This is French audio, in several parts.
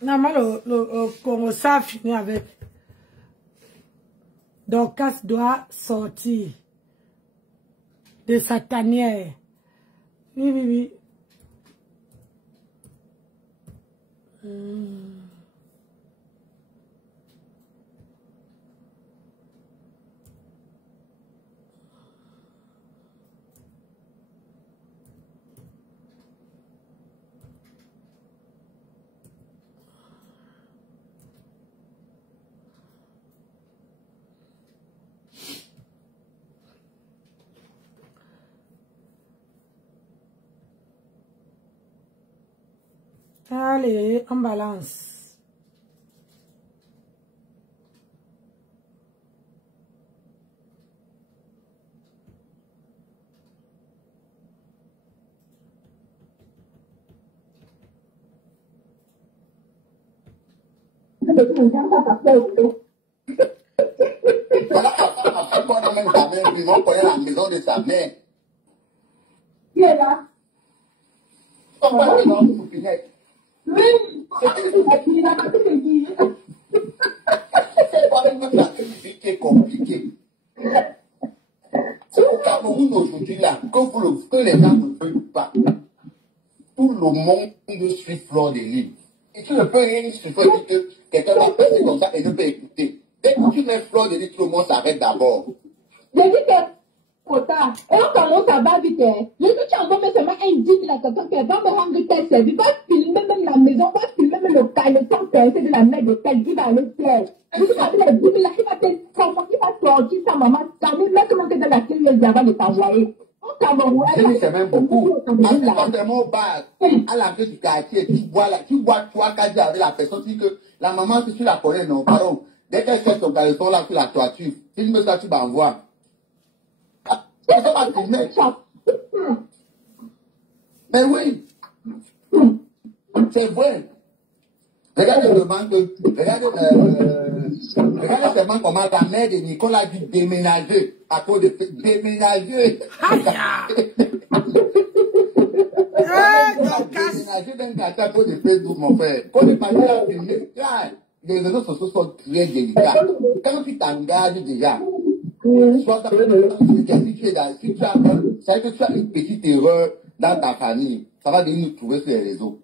Normalement, le Congo, ça a fini avec. Dorcas doit sortir de sa tanière. Oui, oui, oui. Allez, on balance. Voilà, papa, toi, même ta mère, ils vont connaître la maison de sa mère. Qui est là? Papa, c'est dans une pinette. Oui, il n'a pas tout dit. C'est pas même la compliqué, compliqué. C'est au Cameroun aujourd'hui, là, que les gens ne veulent pas. Tout le monde suit Fleur de Lille. Et tu ne peux rien suffire que quelqu'un va passer comme ça et ne peut écouter. Dès que tu mets Fleur de Lille, tout le monde s'arrête d'abord. Je dis que trop tard. Et on commence à battre vite. Je dis que tu envoies seulement un guide à quelqu'un qui va me rendre tes services, va filmer même la maison, va filmer même le temps c'est de la mère de tel qui va aller faire. Je dis qu'avec les 10 000 là, il va te transformer, il va sortir sa maman, ça veut même que dans la clé, il va le t'envoyer. C'est même beaucoup. Quand au bar, à l'entrée du quartier, tu bois 3-4 jours avec la personne, tu dis que la maman, si tu la connais, non, pardon. Dès qu'elle fait son caleçon là sur la toiture, si tu me ça, tu m'envoies. Ça va filmer. Mais oui, c'est vrai. Regardez seulement comment la mère de Nicole a dû déménager à cause de déménager. Déménager d'un quartier à cause de Facebook, mon frère. Quand le parti a filmé, les réseaux sociaux sont très délicats. Quand tu t'engages déjà, soit si tu es dans, si tu as, ça veut dire que tu as une petite erreur dans ta famille, ça va venir nous trouver sur les réseaux.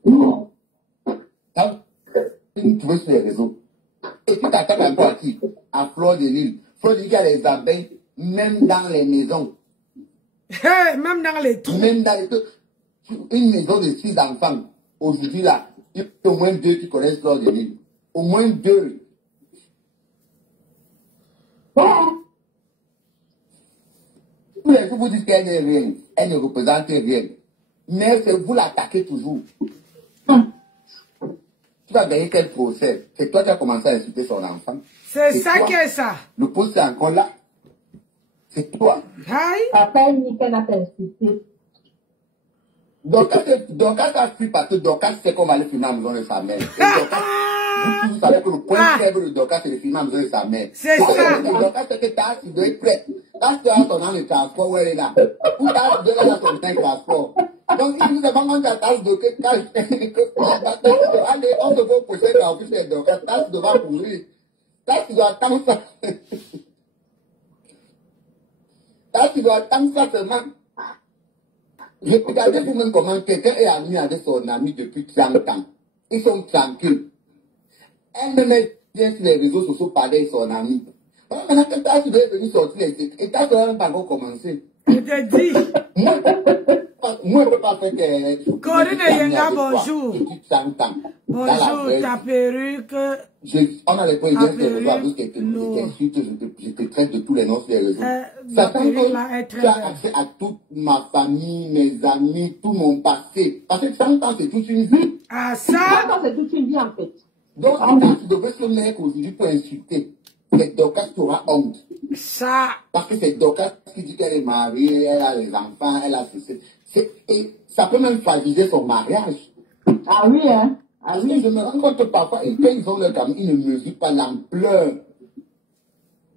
Ça va venir nous trouver sur les réseaux. Et tu t'attends encore à qui? À Fleur de Lille. Fleur de Lille, il y a les abeilles, même dans les maisons. Même dans les trous. Même dans les trous. Une maison de 6 enfants, aujourd'hui là, il y a au moins 2 qui connaissent Fleur de Lille. Au moins 2. Tous les jours, vous dites qu'elle n'est rien. Elle ne représente rien. Mais c'est vous l'attaquez toujours. Tu vas gagner quel procès? C'est toi qui as commencé à insulter son enfant. C'est ça qui est ça. Le procès est encore là. C'est toi. Papa, Nickel n'a pas insulté. Donc, ça fuit parce que Dorcas sait qu'on va aller filmer à la maison de sa mère. Vous savez que le point faible de Dorcas, c'est de filmer à la maison de sa mère. C'est ça. Dorcas, c'est que Tasse, il doit être prêt. Tasse, tu as son dans le transport où elle est là. Ou Tasse, tu as son transport. Donc, il nous demande quand Tasse de que allez, on se voit au prochain campus de Dorcas. Tasse devant courir. Tasse, tu dois attendre ça. Tasse, tu dois attendre ça seulement. Regardez vous-même comment quelqu'un est ami avec son ami depuis 30 ans. Ils sont tranquilles. Elle me met bien sur les réseaux sociaux parler de son ami. Maintenant que t'as su venir sortir les trucs, et t'as quand même pas encore commencé. Je te dis. Moi, je ne peux pas faire que... Corinne Yenga, bonjour. Depuis 30 ans. Bonjour, ta perruque. On a les points de réseaux avec quelques insultes, je te traite de tous les noms sur les réseaux. Ça fait que tu as accès à toute ma famille, mes amis, tout mon passé. Parce que 30 ans, c'est toute une vie. Ah, ça? 30 ans, c'est toute une vie, en fait. Donc, quand tu devrais se mettre aujourd'hui pour insulter, c'est Dorcas qui aura honte. Ça. Parce que c'est Dorcas qui dit qu'elle est mariée, elle a les enfants, elle a ceci. Et ça peut même fragiliser son mariage. Ah oui, hein? Ah oui, je me rends compte que parfois, quand ils ont leur camion, ils ne mesurent pas l'ampleur.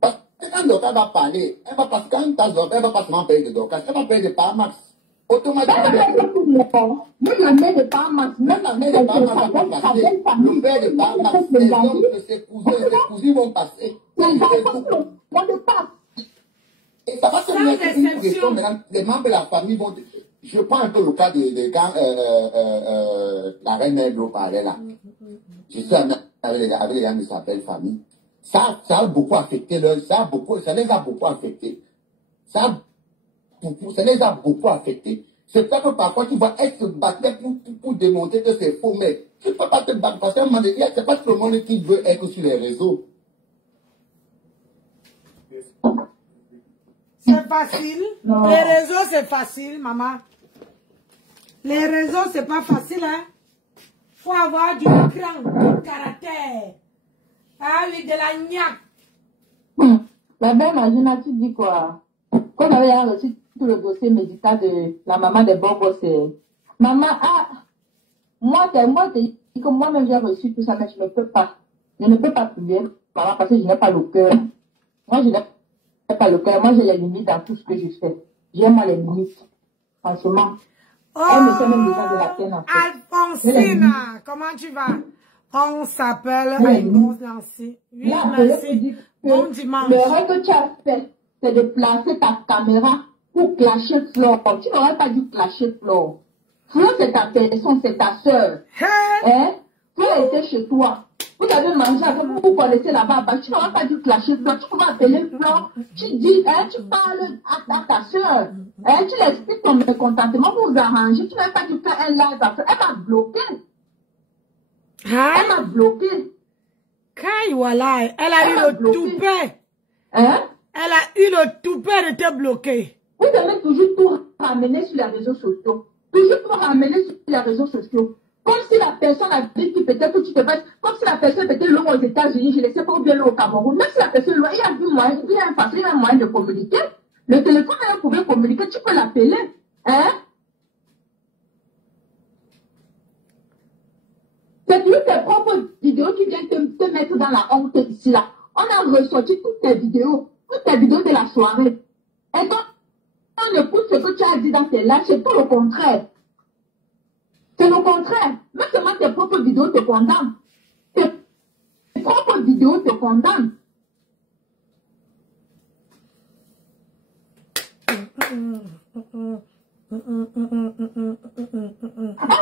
Parce que quand Dorcas va parler, elle va pas, quand elle va pas seulement parler de Dorcas, elle va parler de Paramax. Automatiquement. Moi, la mère de Bahamas, Même la mère de Bahamas va pas passer. Le père de Bahamas, les hommes de ses cousins vont passer. Les enfants, on ne passe. Et ça va se mettre une pression maintenant. Les membres de la famille vont... Je prends un peu le cas de quand la reine Ebro parlait là. Je suis avec les gens de sa belle famille. Ça a beaucoup affecté leur... Ça les a beaucoup affectés. Ça les a beaucoup affectés. C'est ça que parfois tu vois, elle se battait pour démontrer que c'est faux, mais tu ne peux pas te battre parce qu'à un moment donné, c'est pas tout le monde qui veut être sur les réseaux. C'est facile. Non. Les réseaux, c'est facile, maman. Les réseaux, c'est pas facile, hein. Faut avoir du cran, du caractère. Ah oui, de la gnaque. La belle Magina, tu dis quoi? Quand on avait reçu tout le dossier médical de la maman de Bobo, c'est... Maman, moi-même j'ai reçu tout ça, mais je ne peux pas. Je ne peux pas prier, maman, parce que je n'ai pas le cœur. Moi, je n'ai pas le cœur. Moi, j'ai les limites dans tout ce que je fais. J'ai moi les limites. Franchement. Oh, Elle me fait même déjà de la peine, en fait. Alphonsine, comment tu vas? On s'appelle Bon Nancy. Oui, Là, merci. Bon dimanche. L'erreur que tu as fait, c'est de placer ta caméra pour clasher Flore. Tu n'aurais pas dû clasher Flore. Flore, c'est ta personne, c'est ta soeur. Hey. Hein? Flore était chez toi. Vous avez mangé avec vous, vous connaissez là-bas. Tu n'aurais pas dû clasher Flore. Tu peux appeler Flore. Tu dis, hein, tu parles à ta soeur. Hein, tu l'expliques ton mécontentement pour vous arranger. Tu n'aurais pas dû faire un live après. Elle m'a bloqué. Hein? Elle m'a bloqué. Kai, voilà. Elle a eu le toupet. Hein? Elle a eu le toupet de te bloquer. Vous devez toujours tout ramener sur les réseaux sociaux. Toujours tout ramener sur les réseaux sociaux. Comme si la personne a dit que peut-être que tu te passes, comme si la personne était loin aux États-Unis, je ne sais pas où bien loin au Cameroun. Même si la personne est loin, il y a du moyen, il y a un moyen de communiquer. Le téléphone, elle pouvait communiquer, tu peux l'appeler. Hein? C'est toujours tes propres vidéos qui viennent te mettre dans la honte ici là. On a ressorti toutes tes vidéos de la soirée. Et donc, on écoute ce que tu as dit dans tes lives, c'est tout le contraire. C'est le contraire. Même seulement tes propres vidéos te condamnent. Tes propres vidéos te condamnent. Elle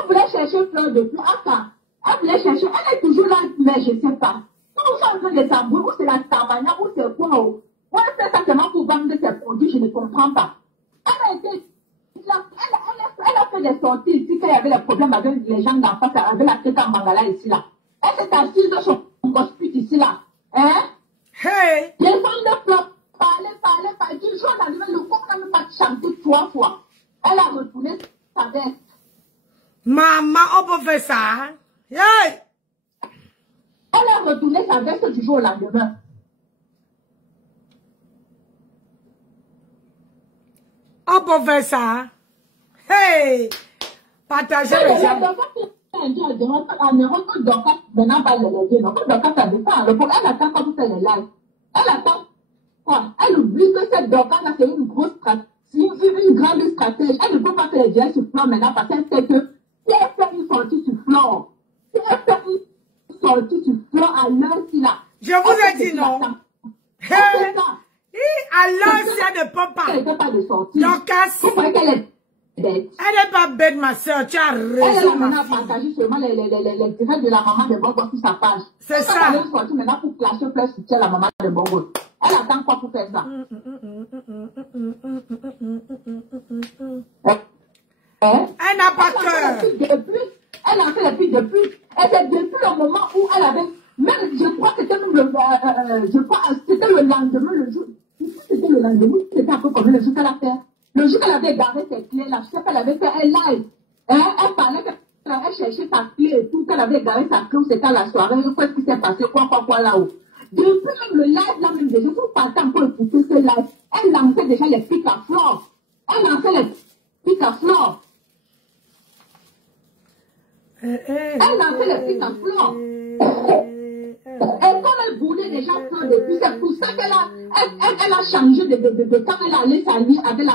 voulait chercher Fleur depuis Aka. Elle voulait chercher, elle est toujours là, mais je ne sais pas. Nous sommes en train de s'embrouiller, ou c'est la tabania, ou c'est quoi. Ou elle fait ça seulement pour vendre ses produits, je ne comprends pas. Elle a été, elle a fait des sorties ici, quand il y avait des problèmes avec les gens d'en face, avec la tête en Mangala ici là. Elle s'est assise dans son hospice ici là. Hein? Hey! Les femmes de Fleur parlaient. Du jour au lendemain, le corps n'a même pas chanté 3 fois. Elle a retourné sa veste. Maman, on peut faire ça, hein? Hey! Elle a retourné sa veste du jour au lendemain. On peut faire ça, hein? Hey! Partagez les gens. Maintenant, pas le léger. Donc, Dorcas, ça dépend. Elle attend quand vous faites les lives. Elle attend quoi? Elle oublie que cette Dorcas, c'est une grosse stratégie. Une grande stratège. Elle ne peut pas faire les directs sur Flore maintenant parce qu'elle sait que si elle fait une sortie sur Flore, si elle fait une sortie sur Flore à l'heure qu'il a. Je vous ai dit non. Hey! Alors, si elle ne peut pas. Elle n'était pas de sortie. Dorcas. Vous croyez qu'elle est bête? Elle n'est pas bête, ma soeur. Tu as Elle raison, a ma maintenant fille. partagé seulement les directs de la maman de Bongo sur sa page. C'est ça. Elle est sortie maintenant pour clasher Fleur sur la maman de Bongo. Elle attend quoi pour faire ça? Elle n'a pas cœur. Elle en fait depuis. Et c'est depuis le moment où elle avait. Même, je crois que c'était même c'était le lendemain, le jour. C'était le lendemain, c'était un peu comme le jour qu'elle a fait. Le jour qu'elle avait gardé ses clés là, je sais qu'elle avait fait un live. Elle parlait elle cherchait sa clé et tout, qu'elle avait gardé sa clé, c'était à la soirée, qu'est-ce qui s'est passé, quoi là-haut. Depuis même le live là, même déjà, il faut partir un peu écouter ce live. Elle lançait déjà les pics à Flore. Elle lançait les pics à Flore. Elle lançait les pics à Flore. Et quand elle voulait déjà faire depuis. C'est pour ça qu'elle a changé de quand elle allait s'allier avec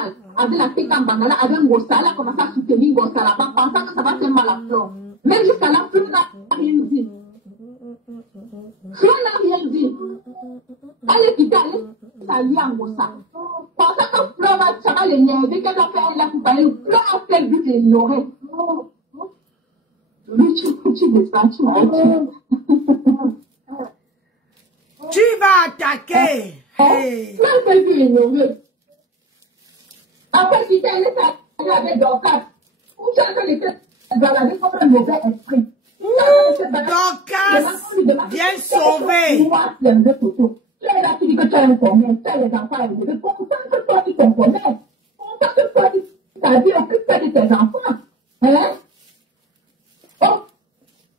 la Teka Mbangala, avec Ngossa. Elle a commencé à soutenir Ngossa là-bas, pensant que ça va faire mal à Flore. Même jusqu'à là, Flore n'a rien dit. Flore n'a rien dit. Elle est quittée, elle est s'allier à Ngossa. Pensant que Flore, ça va l'énerver, qu'elle va faire la coupe. Flore a fait but l'ignorer. Tu vas attaquer. Hey. Après, si tu es avec Dorcas, où tu as été baladé comme un mauvais esprit. Dorcas, viens sauver. Tu es là qui dit que tu as un combien, tu as les enfants à élever. Pourtant que toi tu comprenais. Pourtant que toi tu as dit occupe-toi de tes enfants. Hein?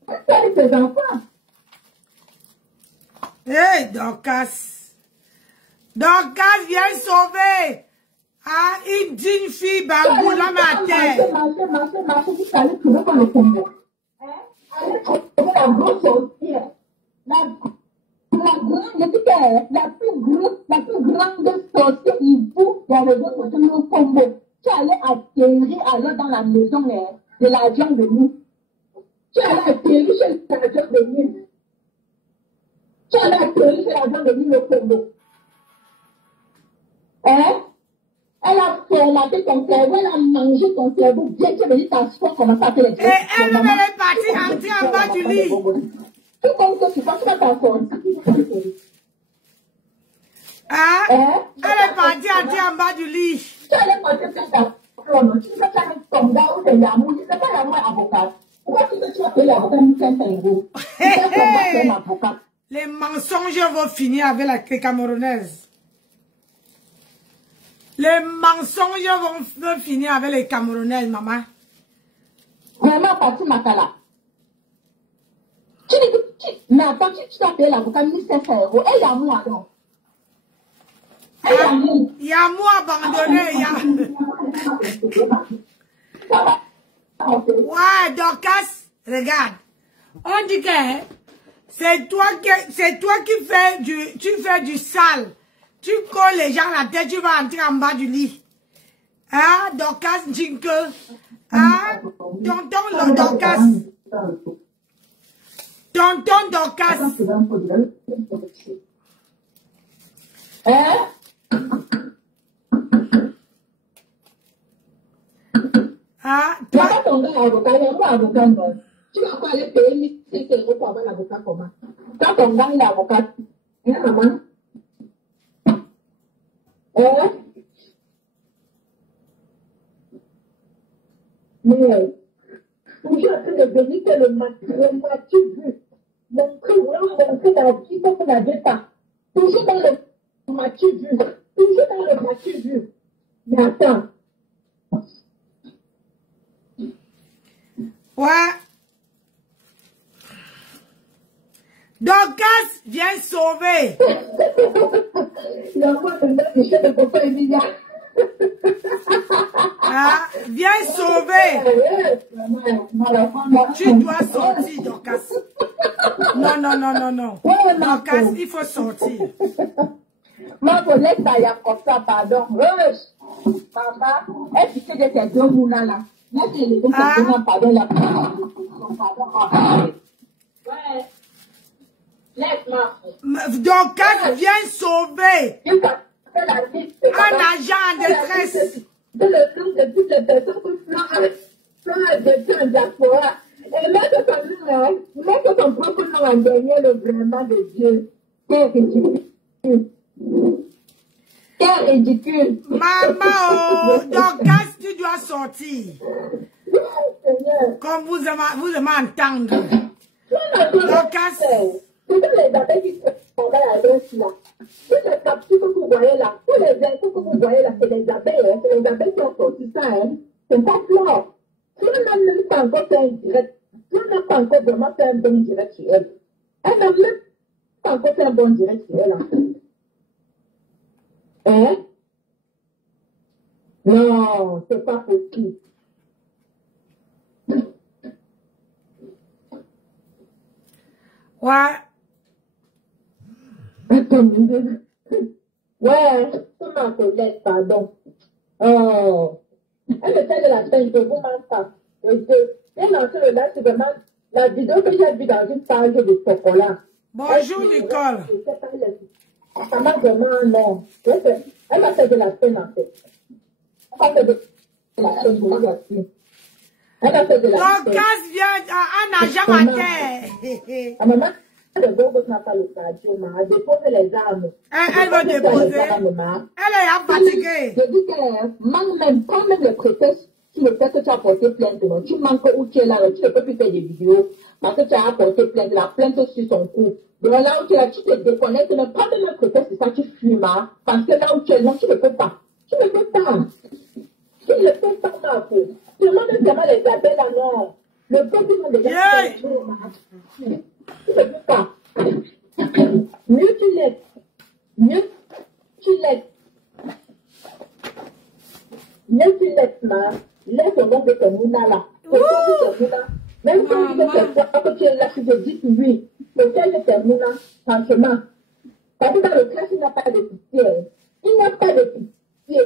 Occupe-toi de tes enfants. Hey, Dorcas. Dorcas, viens sauver. Ah, une digne fille, Bangou, la matin. Marcher, jusqu'à aller trouver dans le Congo. Aller trouver la grosse sorcière. La plus grande sorcière hibou dans le monde, c'est le Congo. Tu allais atterrir alors dans la maison de l'agent de nous. Tu allais atterrir chez l'agent de nous. Tu allais atterrir chez l'agent de nous, le Congo. Hein? Elle a formaté ton cerveau, elle a mangé ton cerveau. Bien, tu es venu t'asseoir, commencer à faire les choses. Et elle-même, elle est partie entrer en bas du lit. Tout comme que tu vas t'asseoir. Hein? Elle est partie entrer en bas du lit. Tu allais porter plainte à Flore. Tu sais que tu as ton gars ou des Yamou. Ce n'est pas Yamou avocat. Pourquoi tu vas payer l'avocat 1500 €? Les mensonges vont finir avec la Camerounaise. Les mensonges vont finir avec les Camerounaises, maman. Vraiment, parti Makala. Tu dis que mais attends, tu dois payer l'avocat 1500 €. Et Yamou alors? Yamou abandonné. Ouais, Dorcas, regarde. On dit que c'est toi qui fais du sale. Tu colles les gens la tête, tu vas entrer en bas du lit. Hein, Dorcas, Jinke. Hein, tonton Dorcas. Tonton Dorcas. Hein? Ah, toi. Ton gars avocat, il y a un avocat, non? Tu vas pas aller payer 1500 € pour avoir l'avocat comment? Quand ton gars est avocat, il y a comment? Mais, toujours en train de venir que le match vu. Montrer la vie comme vous n'avez pas. Toujours dans le match vu. Toujours dans le match vu. Mais attends. Ouais. Dorcas, viens sauver. Ah, viens sauver. Tu dois sortir, Dorcas. Non. Dorcas, il faut sortir. Moi, je laisse ça, il y a comme ça, pardon. Papa, est-ce que j'ai tes deux moulins là? Pardon, là. Ouais. Laisse-moi. Dorcas, viens sauver. Un agent en détresse. C'est le nom de toutes les personnes qui sont adoptées en diaspora. Et mettre ton propre nom en dernier, le vraiment de Dieu. Quel ridicule. Quel ridicule. Maman, Dorcas, tu dois sortir. Comme vous aimez entendre. Dorcas. Tous les abeilles qui sont dans la danse là. Toutes les capsules que vous voyez là. Tous les infos que vous voyez là, c'est les abeilles. Hein. C'est les abeilles qui ont sorti ça. Hein. C'est pas Flore. Tu n'as même pas encore fait un direct. Tu n'as pas encore vraiment fait un bon direct sur elle. Elle n'a même pas encore fait un bon direct sur elle. Hein? Non, c'est pas possible. Ouais. Ouais, c'est ma collègue, pardon. Oh. Elle me fait de la peine, je vous mens pas. J'ai lancé le live, c'est vraiment la vidéo que j'ai vue dans une page de chocolat. Bonjour, Nicole. Ça m'a vraiment, non. Elle m'a fait de la peine, en fait. Elle m'a fait de la peine, pour moi aussi. Elle m'a fait de la peine. L'occasion vient en agent matin. À maman, le gogo n'a pas le radio, ma. Déposer les armes. Elle va déposer. Elle est fatiguée. Je dis que, même, quand même le prétexte, tu le fais que tu as porté plainte, non, tu manques où tu es là, tu ne peux plus faire des vidéos, parce que tu as apporté plainte, la plainte sur son cou. Donc là où tu es là, tu te déconnectes, ne prends même le prétexte, c'est ça, tu fumes, hein, parce que là où tu es là, tu ne peux pas. Tu ne peux pas. Tu ne peux pas, ma peau. Tu demandes vraiment les appels à non. Le peuple m'a déjà fait. Tu ne peux pas. Mieux tu l'aides. Mieux tu l'aides. Mieux tu l'aides, ma. Laisse au nom de ton mouna là. Même si tu sais que tu es là, tu te dis oui. Lequel de tes mouna, franchement. Parce que dans le classe, il n'y a pas de pitié. Il n'y a pas de pitié.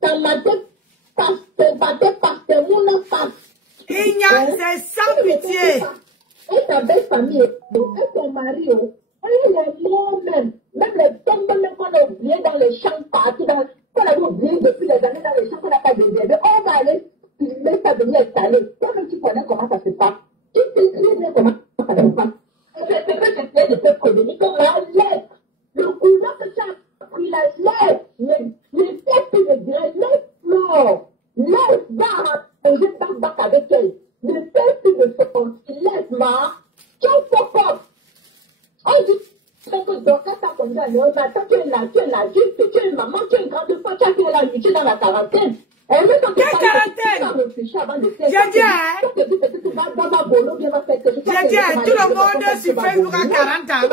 Ta matin passe, tes mouna passe. Il y a, c'est sans pitié. Et ta belle famille, et ton mari, et les mots même. Même les tombes même qu'on a oublié dans les champs partout, qu'on a oublié depuis les années dans les champs qu'on n'a pas désherber, on va aller filmer ça, venir installer. Toi-même, tu connais comment ça se passe. Tu sais très bien comment ça se passe. Et c'est vrai que je viens de te prévenir que la lettre, le couleur que tu as pris, la lettre, les têtes que je dirais, laisse-moi. Laisse, va arranger bac avec elle. Ne fais plus de ce qu'on laisse-moi. Tu es fort. On dit que Dorcas t'a conduit à Léon, attends, tu es là, juste, tu es une maman, tu es une grande femme, tu as fait la nuit, tu es dans la quarantaine. Quelle quarantaine? J'ai dit, tout le monde sur Facebook a 40 ans.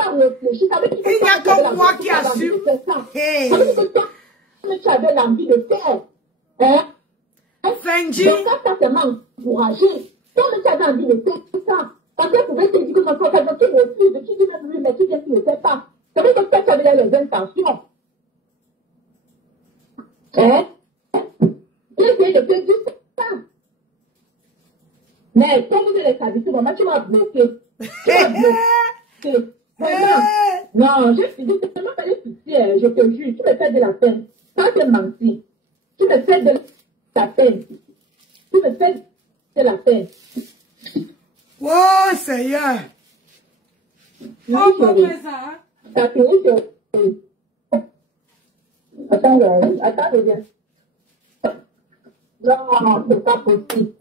Il n'y a que moi qui assume. Hey. Tu avais l'envie de faire. Hein? Fenji. Dorcas t'a tellement encouragé. Toi, tu avais envie de faire ça. Parce qu'elle pouvait te dire que quand tu refuses, tu dis même oui, mais tu viens, tu ne fais pas. Ça veut dire que tu avais les intentions. Hein? J'essaie de te dire ça. Mais comme vous avez les habitudes, maman, tu vas bloquer. Tu vas bloquer. Non, je dis tellement pas les soucis, je te jure, tu me fais de la peine. Sans te mentir. Tu me fais de la peine. Tu me fais de la peine. Oh, Seigneur. Non, chérie. T'as fini, chérie. Attends, reviens. Non, c'est pas possible.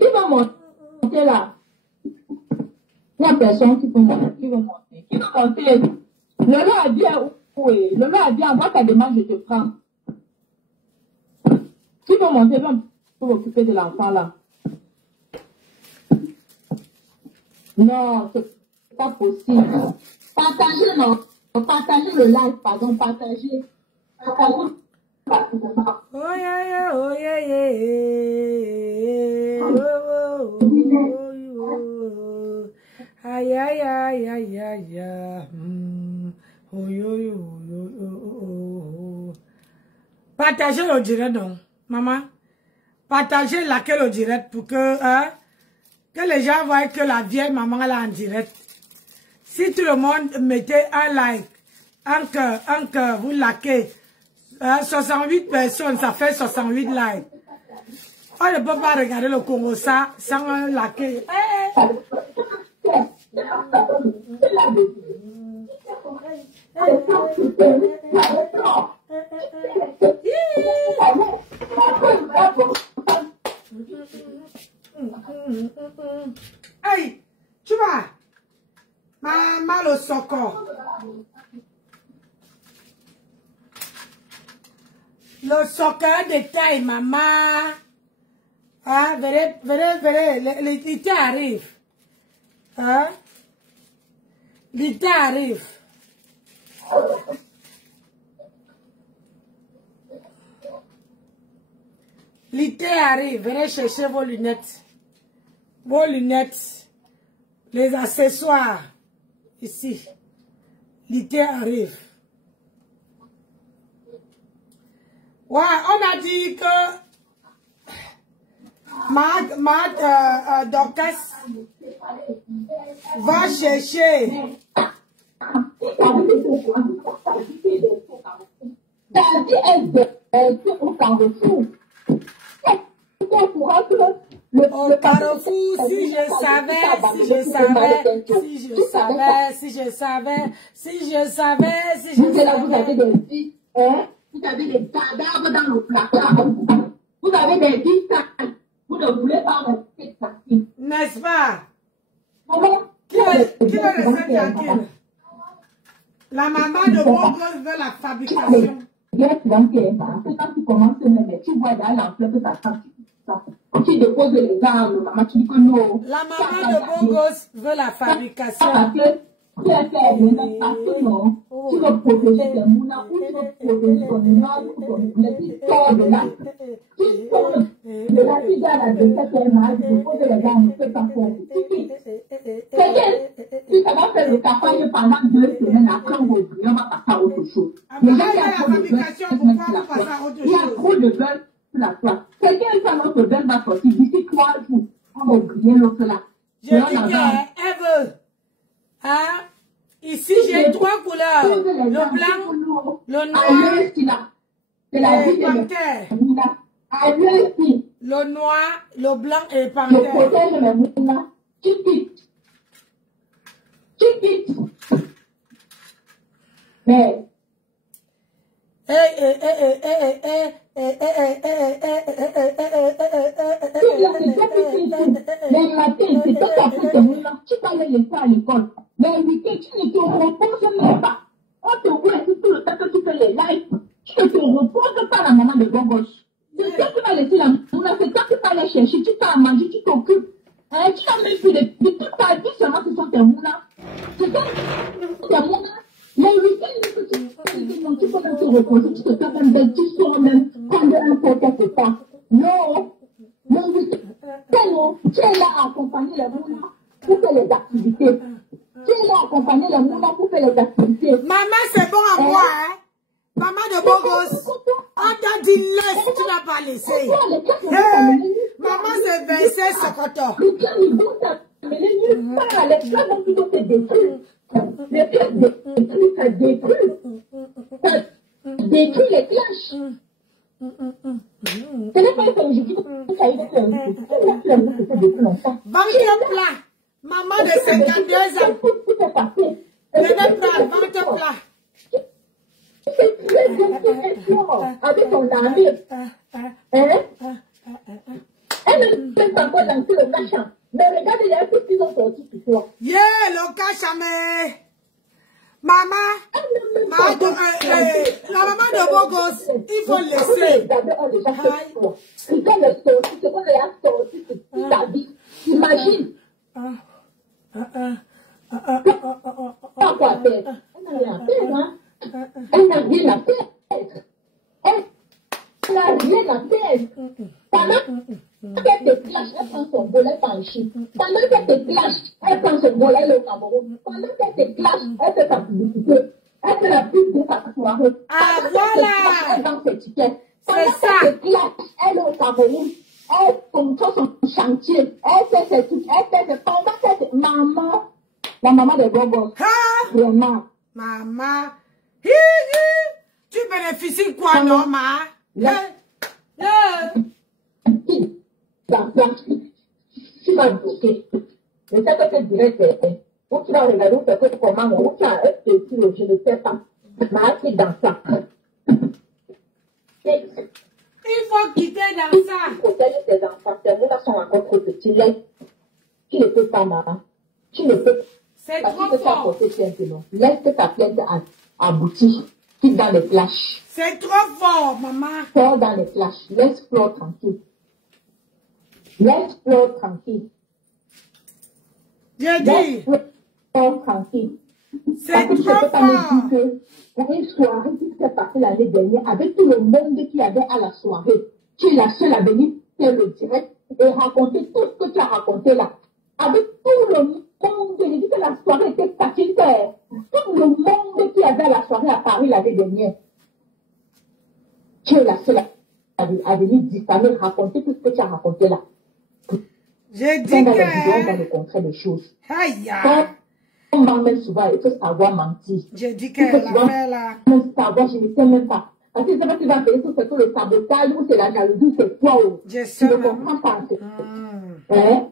Qui va monter là? Il n'y a personne qui peut monter. Qui va monter? Qui va monter? Lolo a dit où est? Lolo a dit envoie ta demande, je te prends. Qui va monter? Pour m'occuper de l'enfant là. Non, c'est pas possible. Partagez, non. Partagez le live, pardon, partagez. Partagez. Oh yeah, yeah, oh yeah, yeah. Oh, aïe, aïe, aïe, aïe, aïe, aïe. Oh, yo, yo, yo, yo. Partagez le direct, non, maman. Partagez laquelle au direct pour que les gens voient que la vieille maman elle est en direct. Si tout le monde mettait un like, un cœur, vous likez, 68 personnes, ça fait 68 likes. On ne peut pas regarder le Congo ça sans un liker. Hey, tu vois, maman le socor. Le soccer de taille, maman. Ah, verrez, l'été arrive. Hein? L'été arrive. L'été arrive, venez chercher vos lunettes. Vos lunettes. Les accessoires. Ici. l'été arrive. Ouais, on a dit que Dorcas va chercher. Au Carrefour, si je savais. Vous avez des vies, hein? Vous avez des cadavres dans le placard. Vous avez des vies sales. Vous ne voulez pas rester tranquille. N'est-ce pas? Qui Qui va rester tranquille? La maman de Bogos veut la fabrication. Quand tu commences à me tu vois dans l'ampleur que ça prend. Tu déposes les armes, maman, tu dis que non. La maman de Bogos veut la fabrication. Parce que tu as fait non. Tu veux protéger les moulins, ou tu veux protéger ton image, ou ton image, tu sors de là. Tu sors de là, tu dois la défaite, tu poses les armes, tu peux pas faire. Si ça va faire le campagne pendant 2 semaines, après on va passer à autre chose. Mais la fabrication, pourquoi on passe à autre chose? Il y a trop de beurre sur la toile. Quelqu'un fait notre beurre va sortir d'ici 3 jours. On va oublier l'autre là. Je dis qu'elle veut. Hein? Ici, j'ai 3 couleurs. Le blanc, le noir et le panthère. Le noir, le blanc et le panthère. Je protège mes moulins. Tu quittes. Mais le matin, c'est toi qui as fait tes moulins. Tu vas les laisser à l'école. Mais le week-end, tu ne te reposes même pas. On te voit tout le temps que tu fais les lives. Tu ne te reposes pas la maman de bon gauche. C'est toi qui vas laisser la moulin. C'est toi qui vas aller chercher. Tu vas manger, tu t'occupes. Tu as même plus de toute ta vie seulement ce sont tes moulins. C'est toi tes moulins. Mais le week-end, tu peux même te reposer. Tu te fais même belle. Tu sors même prendre un peu quelque temps. Non. Le week-end, tu es là à accompagner les moulins pour faire les activités. Tu es là à accompagner les moulins pour faire les activités. Maman, c'est bon à moi, hein? Maman de Bogos, on t'a dit laisse, tu n'as pas laissé. Maman, c'est Vincent Sokoto. Le plan, il doit t'amener nulle part. Les plans vont toujours te détruire. Les plans détruisent, ça détruit. Ça détruit les clashs. Ce n'est pas comme je dis que ça a été fait. Depuis longtemps. Vente plat. Maman de 52 ans. Venez prendre, vente plat. C'est très bien avec ton armure. Elle ne peut pas encore lancer le cachan. Mais regarde, il y a un peu qui ont sorti tout ça. Yeah, le cachan, mais... Maman, la maman de Bogos, il faut laisser. Il faut le sortir, c'est qu'on l'a sorti toute ta vie. Imagine. Pas quoi faire. Elle n'a rien à faire, hein. Elle n'a rien à faire. Elle n'a rien à faire. Pendant qu'elle te clash, elle prend son volet en Chine. Pendant qu'elle te clash, elle prend son volet au Cameroun. Pendant qu'elle te clash, elle fait sa publicité. Elle fait la pub de sa soirée. Ah, voilà! Elle vend ses tickets. C'est ça! Pendant qu'elle te clash, elle est au Cameroun. Elle contrôle son chantier. Elle fait ses trucs. Elle fait ses... Pendant qu'elle te... Maman, la maman de Bobo. Vraiment. Maman. Tu bénéficies quoi, non, ma? Tu vas bloquer. Je sais que tu dirais que où tu vas regarder où tu comment, où tu as je ne sais pas. Mais dans ça. Il faut quitter dans ça. Protège tes enfants. Tes mots sont encore trop petits. Tu ne peux pas, maman. Tu ne peux pas. C'est trop fort. Laisse ta plainte aboutir. Quitte dans les flashs. C'est trop fort, maman. Sors dans les flashs. Laisse Flore tranquille. Laisse Flore tranquille. J'ai dit. Flore tranquille. C'est trop fort. Pour une soirée qui s'est passée l'année dernière, avec tout le monde qui y avait à la soirée, tu es la seule à venir faire le direct et raconter tout ce que tu as raconté là. Avec tout le monde, j'ai dit que la soirée était cassée. Tout le monde à Paris l'année dernière. Tu es la seule à venir diffamer, raconter tout ce que tu as raconté là. J'ai dit Dans que... le contraire des choses. Aïe. On va même souvent, il faut savoir mentir. J'ai dit que l'affaire là... Savoir, je ne sais même pas. Parce que c'est pas que tu vas payer sur c'est le sabotage ou c'est la jalousie, c'est quoi? Je Tu sais. ne comprends pas. Hein?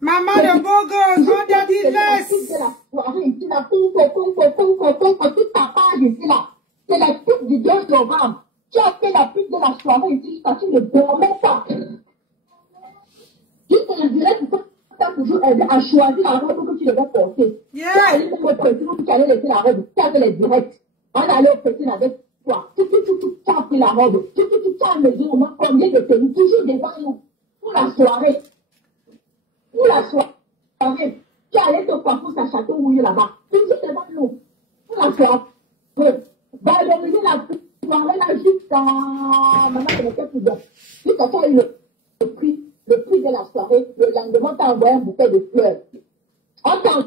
Maman de Bogos, on a dit laisse. Toute ta page ici là. C'est la pute du 2 novembre. Tu as fait la pute de la soirée ici parce que tu ne dormais pas. Juste on dirait que tu as toujours aidé à choisir la robe que tu devais porter. Tu as allé au président, tu allais laisser la robe. Tu as fait les directs. On allait au président avec toi. Tu as pris la robe. Tu as mesuré au moins combien de tenues. Toujours devant nous. Pour la soirée. Pour la soirée. Tu allais te faire pour sa château mouillé là-bas. Toujours devant nous. Pour la soirée. Valoriser la soirée là jusqu'à... Maman, je ne sais plus bien. Jusqu'à ça, le prix de la soirée. Le lendemain, tu as envoyé un bouquet de fleurs. On t'a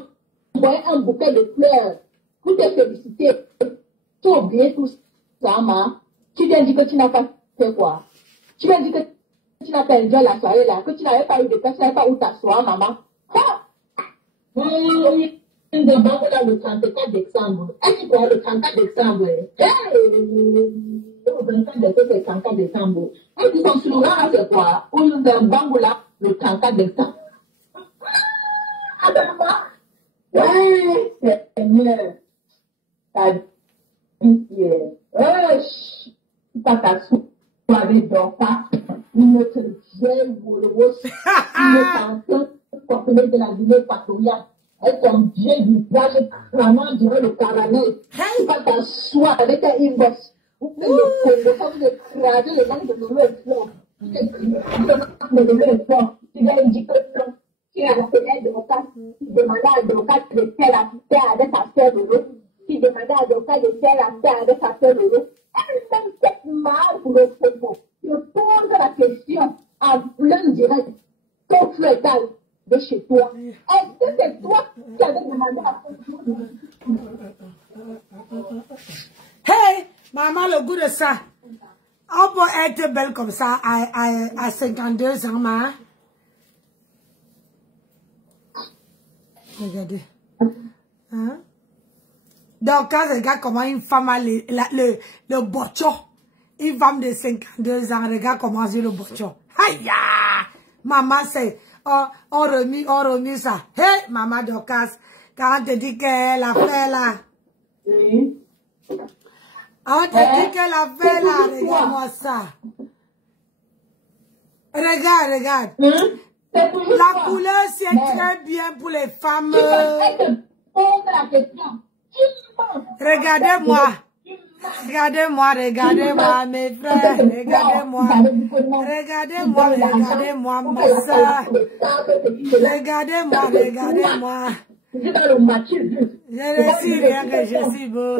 envoyé un bouquet de fleurs pour te féliciter. Tu as oublié tout ça, maman. Tu viens dire que tu n'as pas fait quoi? Tu viens dire que tu n'as pas enjoyé la soirée là, que tu n'avais pas eu de place, tu n'avais pas où t'asseoir, maman. De banque là le 34 décembre. Est-ce que tu crois le 34 décembre? Le 24 décembre, c'est le 34 décembre. Et puis son slogan là, c'est quoi? Ou le banque là, le 34 décembre. Ouais, c'est mieux. Ta vie qui est. Tu pas ta soirée dort pas. Notre vieille Wolowos, une chanson portée de la Guinée équatoriale. Elles sont bien du plage, vraiment, on dirait le caramel. Tu vas t'asseoir avec un inbox. Vous pouvez le Congo, vous écrasez les langues de l'eau et fleur. Tu vas indiquer fleur. Tu es à la fenêtre de Doka, tu demandes à Doka de faire la terre avec sa sœur de l'eau. Tu demandes à Doka de faire la terre avec sa sœur de l'eau. Elle fait cette mal pour le Congo. Je pose la question en plein direct. Ton frère de chez toi. Est-ce que c'est toi qui avais demandé à Hey, maman, le goût de ça. On peut être belle comme ça à 52 ans, maman. Regardez. Hein? Donc, quand je regarde comment une femme a le bocho, une femme de 52 ans, regarde comment j'ai le bocho. Aïe! Maman, c'est... On remis ça. Hey, maman Dorcas, quand on te dit qu'elle a fait là. Oui. On te dit qu'elle a fait là, regarde-moi ça. Regarde. La couleur, c'est très bien pour les femmes. Regardez-moi, mes frères, regardez-moi, ma soeur. Regardez-moi. Je ne suis rien que je suis beau.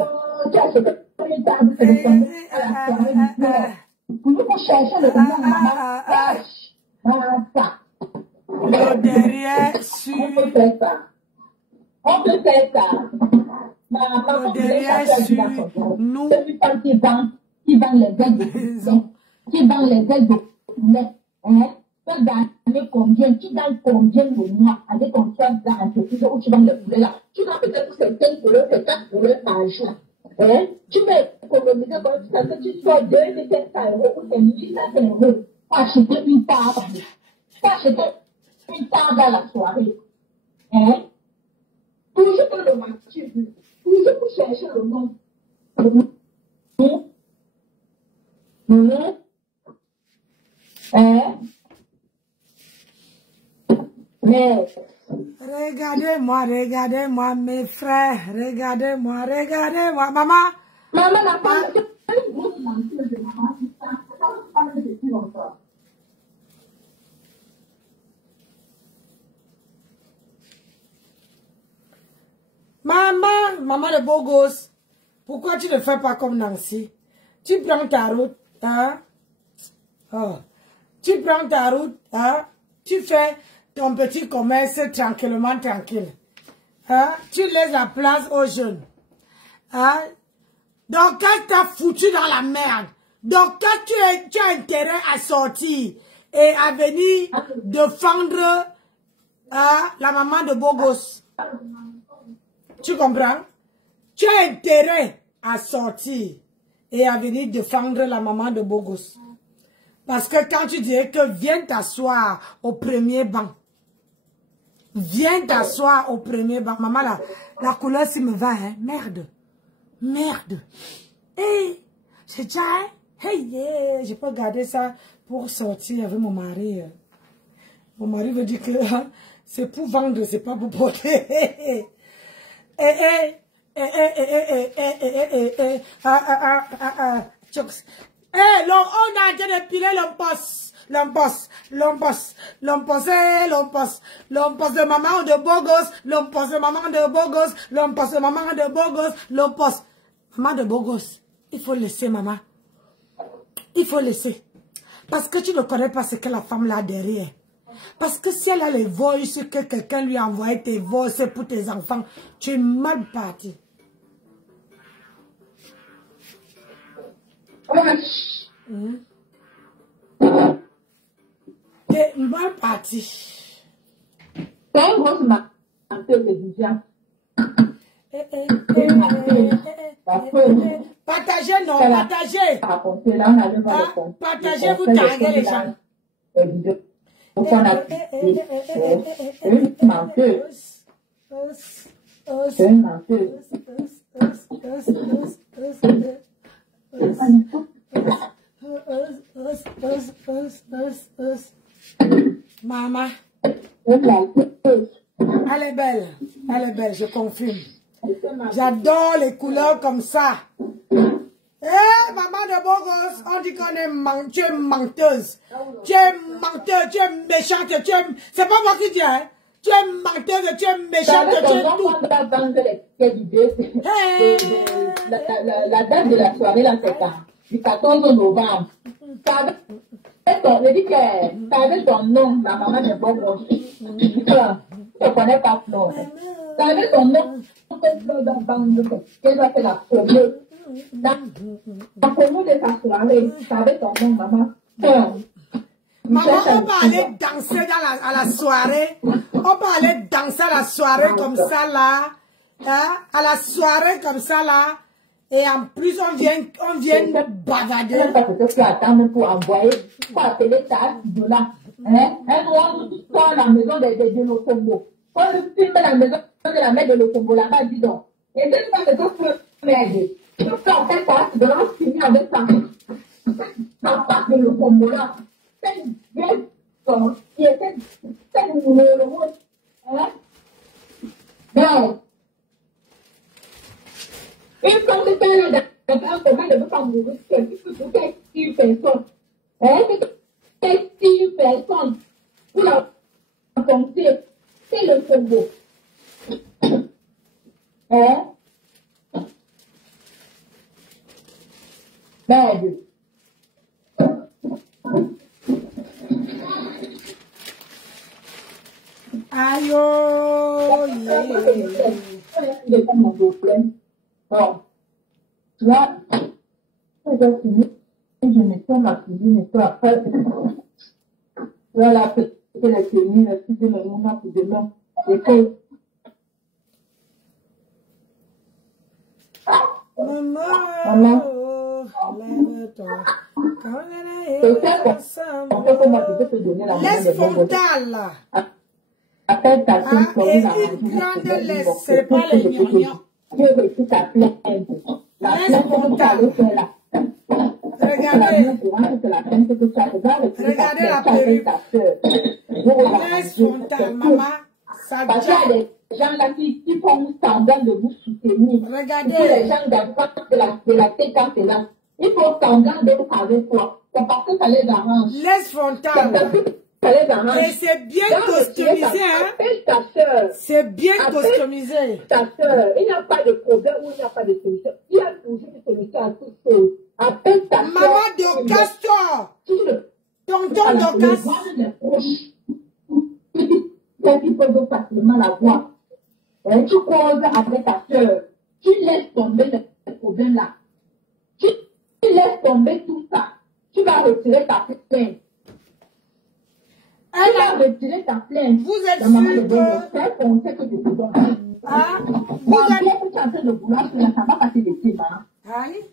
Le derrière sur. On peut faire ça. Le derrière sur nous. Qui vend les ailes de poulet. Tu gagnes combien? Tu gagnes combien de mois avec ton frère dans l'entreprise où tu vends le poulet là? Tu vas peut-être c'est 5 poulets, c'est 4 poulets par jour. Tu peux économiser parce que tu sois 2500 € ou c'est 1500 € pour acheter une table. Pour acheter une table dans la soirée. Toujours dans le marché. Toujours pour chercher le nom. Mais regardez-moi, mes frères. Regardez-moi. Maman. Maman n'a pas... Maman de beau gosse, pourquoi tu ne fais pas comme Nancy? Tu prends ta route, hein? Oh. Tu prends ta route, hein? Tu fais ton petit commerce tranquille. Hein? Tu laisses la place aux jeunes. Hein? Donc, quand tu as foutu dans la merde, donc quand tu as intérêt à sortir et à venir défendre la maman de Bogos. Tu comprends? Tu as intérêt à sortir et à venir défendre la maman de Bogos. Parce que quand tu dis que viens t'asseoir au premier banc, viens t'asseoir au premier banc. Maman, la couleur, si me va, hein. Merde. Merde. Hey, j'ai déjà, hey, yeah, je peux garder ça pour sortir avec mon mari. Mon mari veut dire que c'est pour vendre, c'est pas pour porter. On a déjà dépilé l'homme-poste de maman de Bogos, l'homme-poste de maman de Bogos, l'homme-poste de maman de Bogos, l'homme-poste. Maman de Bogos, il faut laisser, maman. Il faut laisser. Parce que tu ne connais pas ce que la femme là derrière. Parce que si elle a les voices que quelqu'un lui a envoyé tes voices pour tes enfants, tu es mal parti. Tu es mal parti. C'est une grosse menteuse déjà. Partagez, non, partagez. Partagez, vous taguez les gens. Maman, elle est belle, je confirme. J'adore les couleurs comme ça. Eh, maman de Bogos, on dit qu'on est tu es menteuse. Tu es menteuse, tu es méchante, c'est pas moi qui dis, hein. Tu es menteuse, tu es méchante, tu es tout. La date de la soirée, là, c'est quand? Du 14 novembre. Je dis que tu avais ton nom, la maman de Bogos. Tu ne connais pas ton nom. Tu avais ton nom. Qu'elle va faire la promo. La promo de ta soirée, tu avais ton nom, maman. Maman, on va aller danser à la soirée. On va aller danser à la soirée comme ça là. Hein? À la soirée comme ça là. Et en plus, on vient bavader. C'est ce que tu attends pour envoyer, pour appeler ta de là. Hein? Un roi, toi, la maison de Lokombo. Quand le film la maison de la mère de Lokombo, là-bas, dis donc. Et c'est pas que tu peux m'aider. Tu peux en fait ça, tu dois finir avec ça. En face de Lokombo, là. C'est une vieille qui était, c'est une numéro. Hein? Donc, une fois que tu es là, dans un commun de ne pas mourir, tu peux faire 6 personnes. Hein? C'est 6 personnes. Pour la compter. C'est le Congo. Hein? Merde. Aïe, oh, Il est comme mon dauphin. Bon. Là, j'ai fini. Je nettoie ma cuisine et tout après. Voilà, c'est la cuisine, la cuisine, le moment pour demain. Et que. Maman, lève-toi. Laisse Fontal. Appelle ta fille pour une grande laisse, c'est pas les gnognos. Dieu veut tout ta plainte. La plainte que tu allais faire là. Regardez la perruque. Laisse Fontal, maman. Ça parce qu'il y a des gens là qui font semblant de vous soutenir. Regardez. Tous les gens de la tête quand c'est là. Ils font semblant d'être avec toi. C'est parce que ça les arrange. Laisse Fontal. Et c'est bien customisé, hein? C'est bien customisé. Ta soeur, il n'y a pas de problème ou il n'y a pas de solution. Il y a toujours une solution à toutes choses. Appelle ta soeur. Maman de Castor. Tonton de Castor. Ceux qui peuvent facilement la voir. Et tu causes avec ta soeur. Tu laisses tomber ce problème-là. Tu laisses tomber tout ça. Tu vas retirer ta plainte. Tu vas retirer ta plainte. Vous êtes sûr que... C'est un conseil que je te donne. Ah, Vous êtes... que tu es en train de vouloir, ça ne va pas passer les pieds, hein.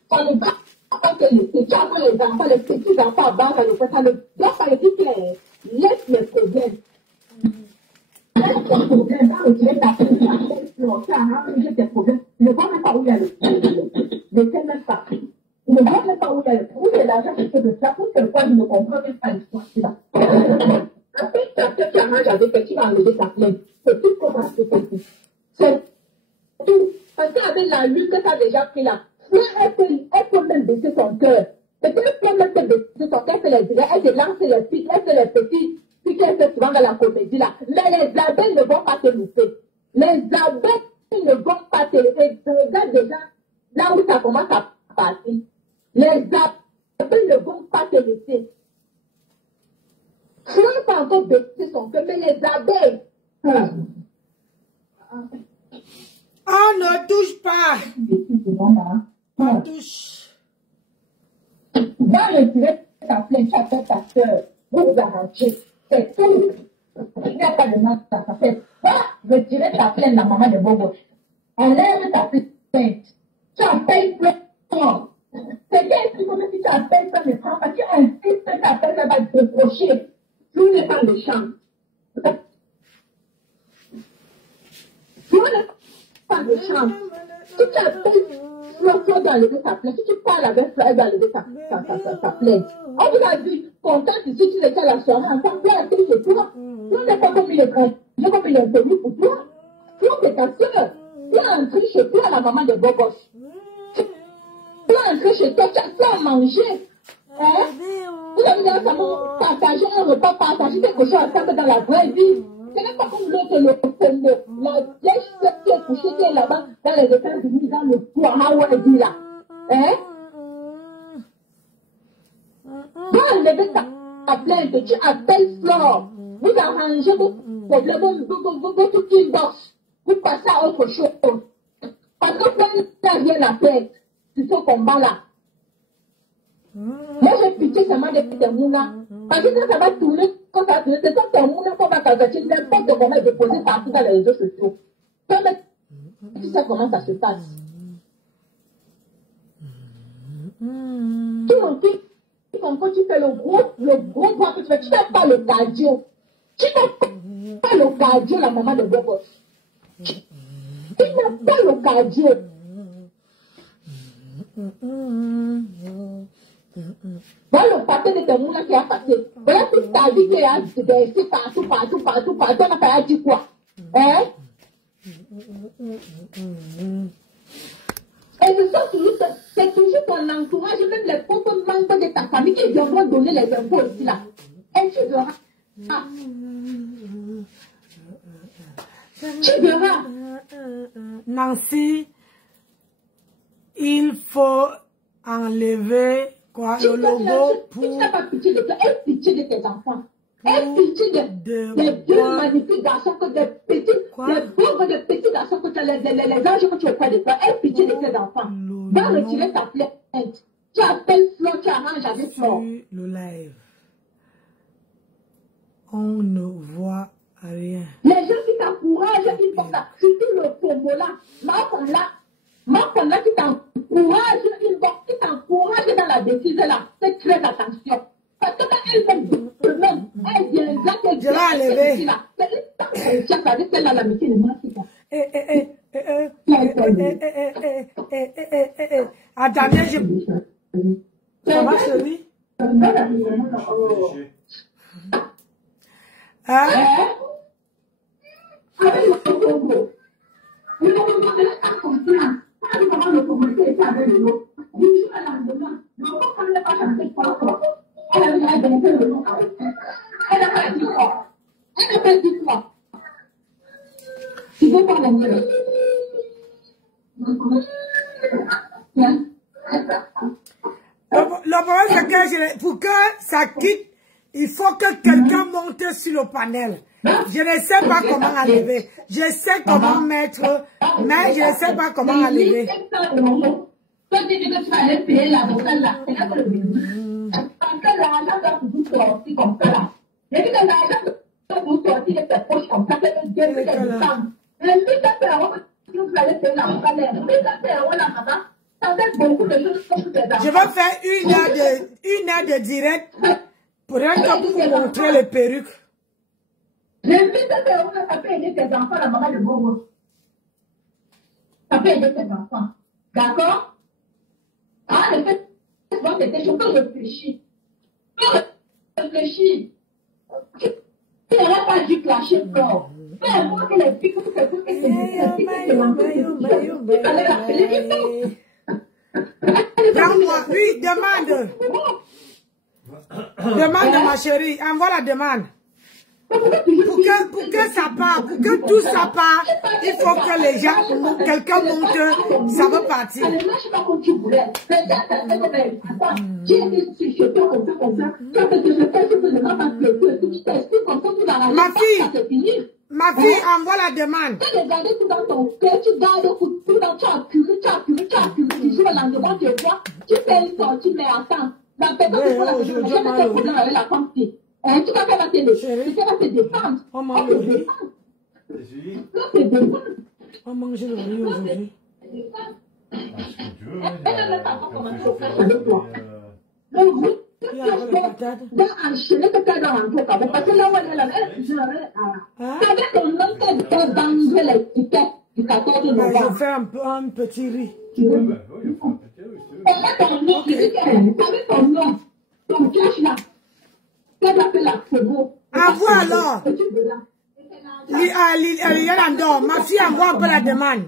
Ça ne va pas passer les pieds. Tu as les enfants, les petits enfants à bas, ça ne doit pas être clair. Laisse les problèmes. Laisse les problèmes. Va retirer ta plainte. Tu as arrangé tes problèmes. Tu ne vois même pas où il y a le problème. Ne sais même pas. Tu ne vois même pas où il y a le problème. Où il y a l'argent que tu peux faire. Pour quel point je ne comprends même pas l'histoire. Après, tu arranges avec elle, tu vas enlever ta plainte. C'est tout comment c'est fait. C'est tout. Parce qu'avec la lutte que tu as déjà pris là, elle peut même baisser son cœur. Peut-être qu'elle peut même baisser son cœur, elle te lance les pics, elle fait les petits pics, elle fait souvent dans la comédie là. Mais les abeilles ne vont pas te louper. Les abeilles ne vont pas te louper. Regarde déjà là où ça commence à partir. Les abeilles ne vont pas te laisser. France a encore baissé son cœur, mais les abeilles. On ne touche pas. On touche. Va retirer ta plainte, tu appelles ta soeur. Vous arrangez. C'est tout. Il n'y a pas de mal à ta tête. Va retirer ta plainte, la maman de Bobo. Enlève ta plainte. Tu appelles plainte. C'est bien si tu appelles ça, mais prends pas. Tu insistes que tu appelles ça, va te reprocher. Tu n'es pas méchant. Tu n'es pas méchant. Si tu appelles Flo doit lever sa plainte. Si tu parles avec Flo, elle doit lever sa plainte. On vous a dit, content si tu étais à la soirée, en tant que Flo est chez toi. Flo n'est pas comme il est grand. Je comme il est inconnu pour toi. Flo, c'est ta soeur. Tu es entré chez toi, la maman de Bobos. Tu es entré chez toi, tu as manger. Hein? Vous avez partagé un repas, partager quelque chose ensemble dans la vraie vie. Ce n'est pas comme l'autre, la vieille sœur qui est couchée, qui est là-bas, dans les États-Unis, dans le poids, Hawaii, là. Hein? Va enlever ta plainte, tu appelles Flore. Vous arrangez vos problèmes, votre inbox. Vous passez à autre chose. Parce que Flore n'a rien à faire sur ce combat-là. Moi, j'ai pitié seulement de Termouna. Parce que quand ça va tourner, quand ça va tourner, c'est comme Termouna qu'on va casacher n'importe comment est déposé partout dans les réseaux sociaux. Tu sais comment ça se passe. Tu fais le gros point que tu fais. Tu fais pas le cardio. Tu fais pas le cardio, la maman de Bobos. Tu fais pas le cardio. Voilà le papier de Termouna qui a passé. Voilà toute ta vie qui a baissé partout. On a pas dit quoi? Hein? Et c'est toujours ton entourage, même les propres membres de ta famille qui viendront donner les infos ici là. Et tu verras. Ah. Tu verras. Nancy, il faut enlever quoi, le logo pour... Tu n'as pas pitié de toi, aie pitié de tes enfants. Aie pitié des deux magnifiques garçons, des pauvres, des petits garçons, les anges que tu es près de toi. Aie pitié de tes enfants. Va retirer ta plainte. Tu appelles Flo, tu arranges avec Flo. Le live, on ne voit rien. Les gens qui t'encouragent, ils font ça. Surtout le Tombola. Marc-là qui t'encourage, qui t'encourage dans la bêtise là. Fais très attention. Parce que quand elle fait de même, elle vient là, elle vient là. C'est avec l'amitié de moi. Attends, bien, ça va, chérie? Hein? Le problème, c'est que pour que ça quitte, il faut que quelqu'un monte sur le panel. Je ne sais pas comment enlever. Je sais comment mettre, mais je ne sais pas comment enlever. Toi, tu dis que tu vas aller payer l'avocat là. C'est là que le l'argent doit vous sortir comme ça là. Et puis que l'argent doit vous sortir de tes poches comme ça, c'est le Dieu qui te descend. Et puis que tu vas aller payer l'avocat là. Et puis que tu vas la maman. Ça fait beaucoup de choses pour tes enfants. Je vais faire une heure de direct pour vous montrer les perruques. J'invite que ça peut aider tes enfants, la maman de Bobo. Ça peut aider tes enfants. D'accord? Ah, le fait que je peux réfléchir. Tu n'aurais pas dû clasher fort. Peu importe les pics que c'est tout que c'est Prends-moi, oui, demande. Demande, ma chérie, envoie la demande. Pour que ça part, pour que tout ça part, il faut que les gens, quelqu'un monte, ça va partir. Ma fille, envoie la demande. Tu gardes tout dans ton cœur, tu gardes tout dans tu as curé. Du jour au lendemain, tu vois, tu fais une sortie, mais attends, la personne qui fait la sortie, j'ai un problème avec la femme. Tu vas faire la télé, tu vas te défendre. On mange le riz. On mange le riz aujourd'hui. Elle ne veut pas commencer au fait avec toi. Donc, vous, dans enchaîner que tu as dans l'entrée, parce que là où elle est là, tu avais ton nom de vendre l'étiquette du 14 novembre. Je fais un petit riz. Tu veux? Avec ton nom, avec ton nom, ton cash là. Envoie alors. Ma fille envoie un peu la demande.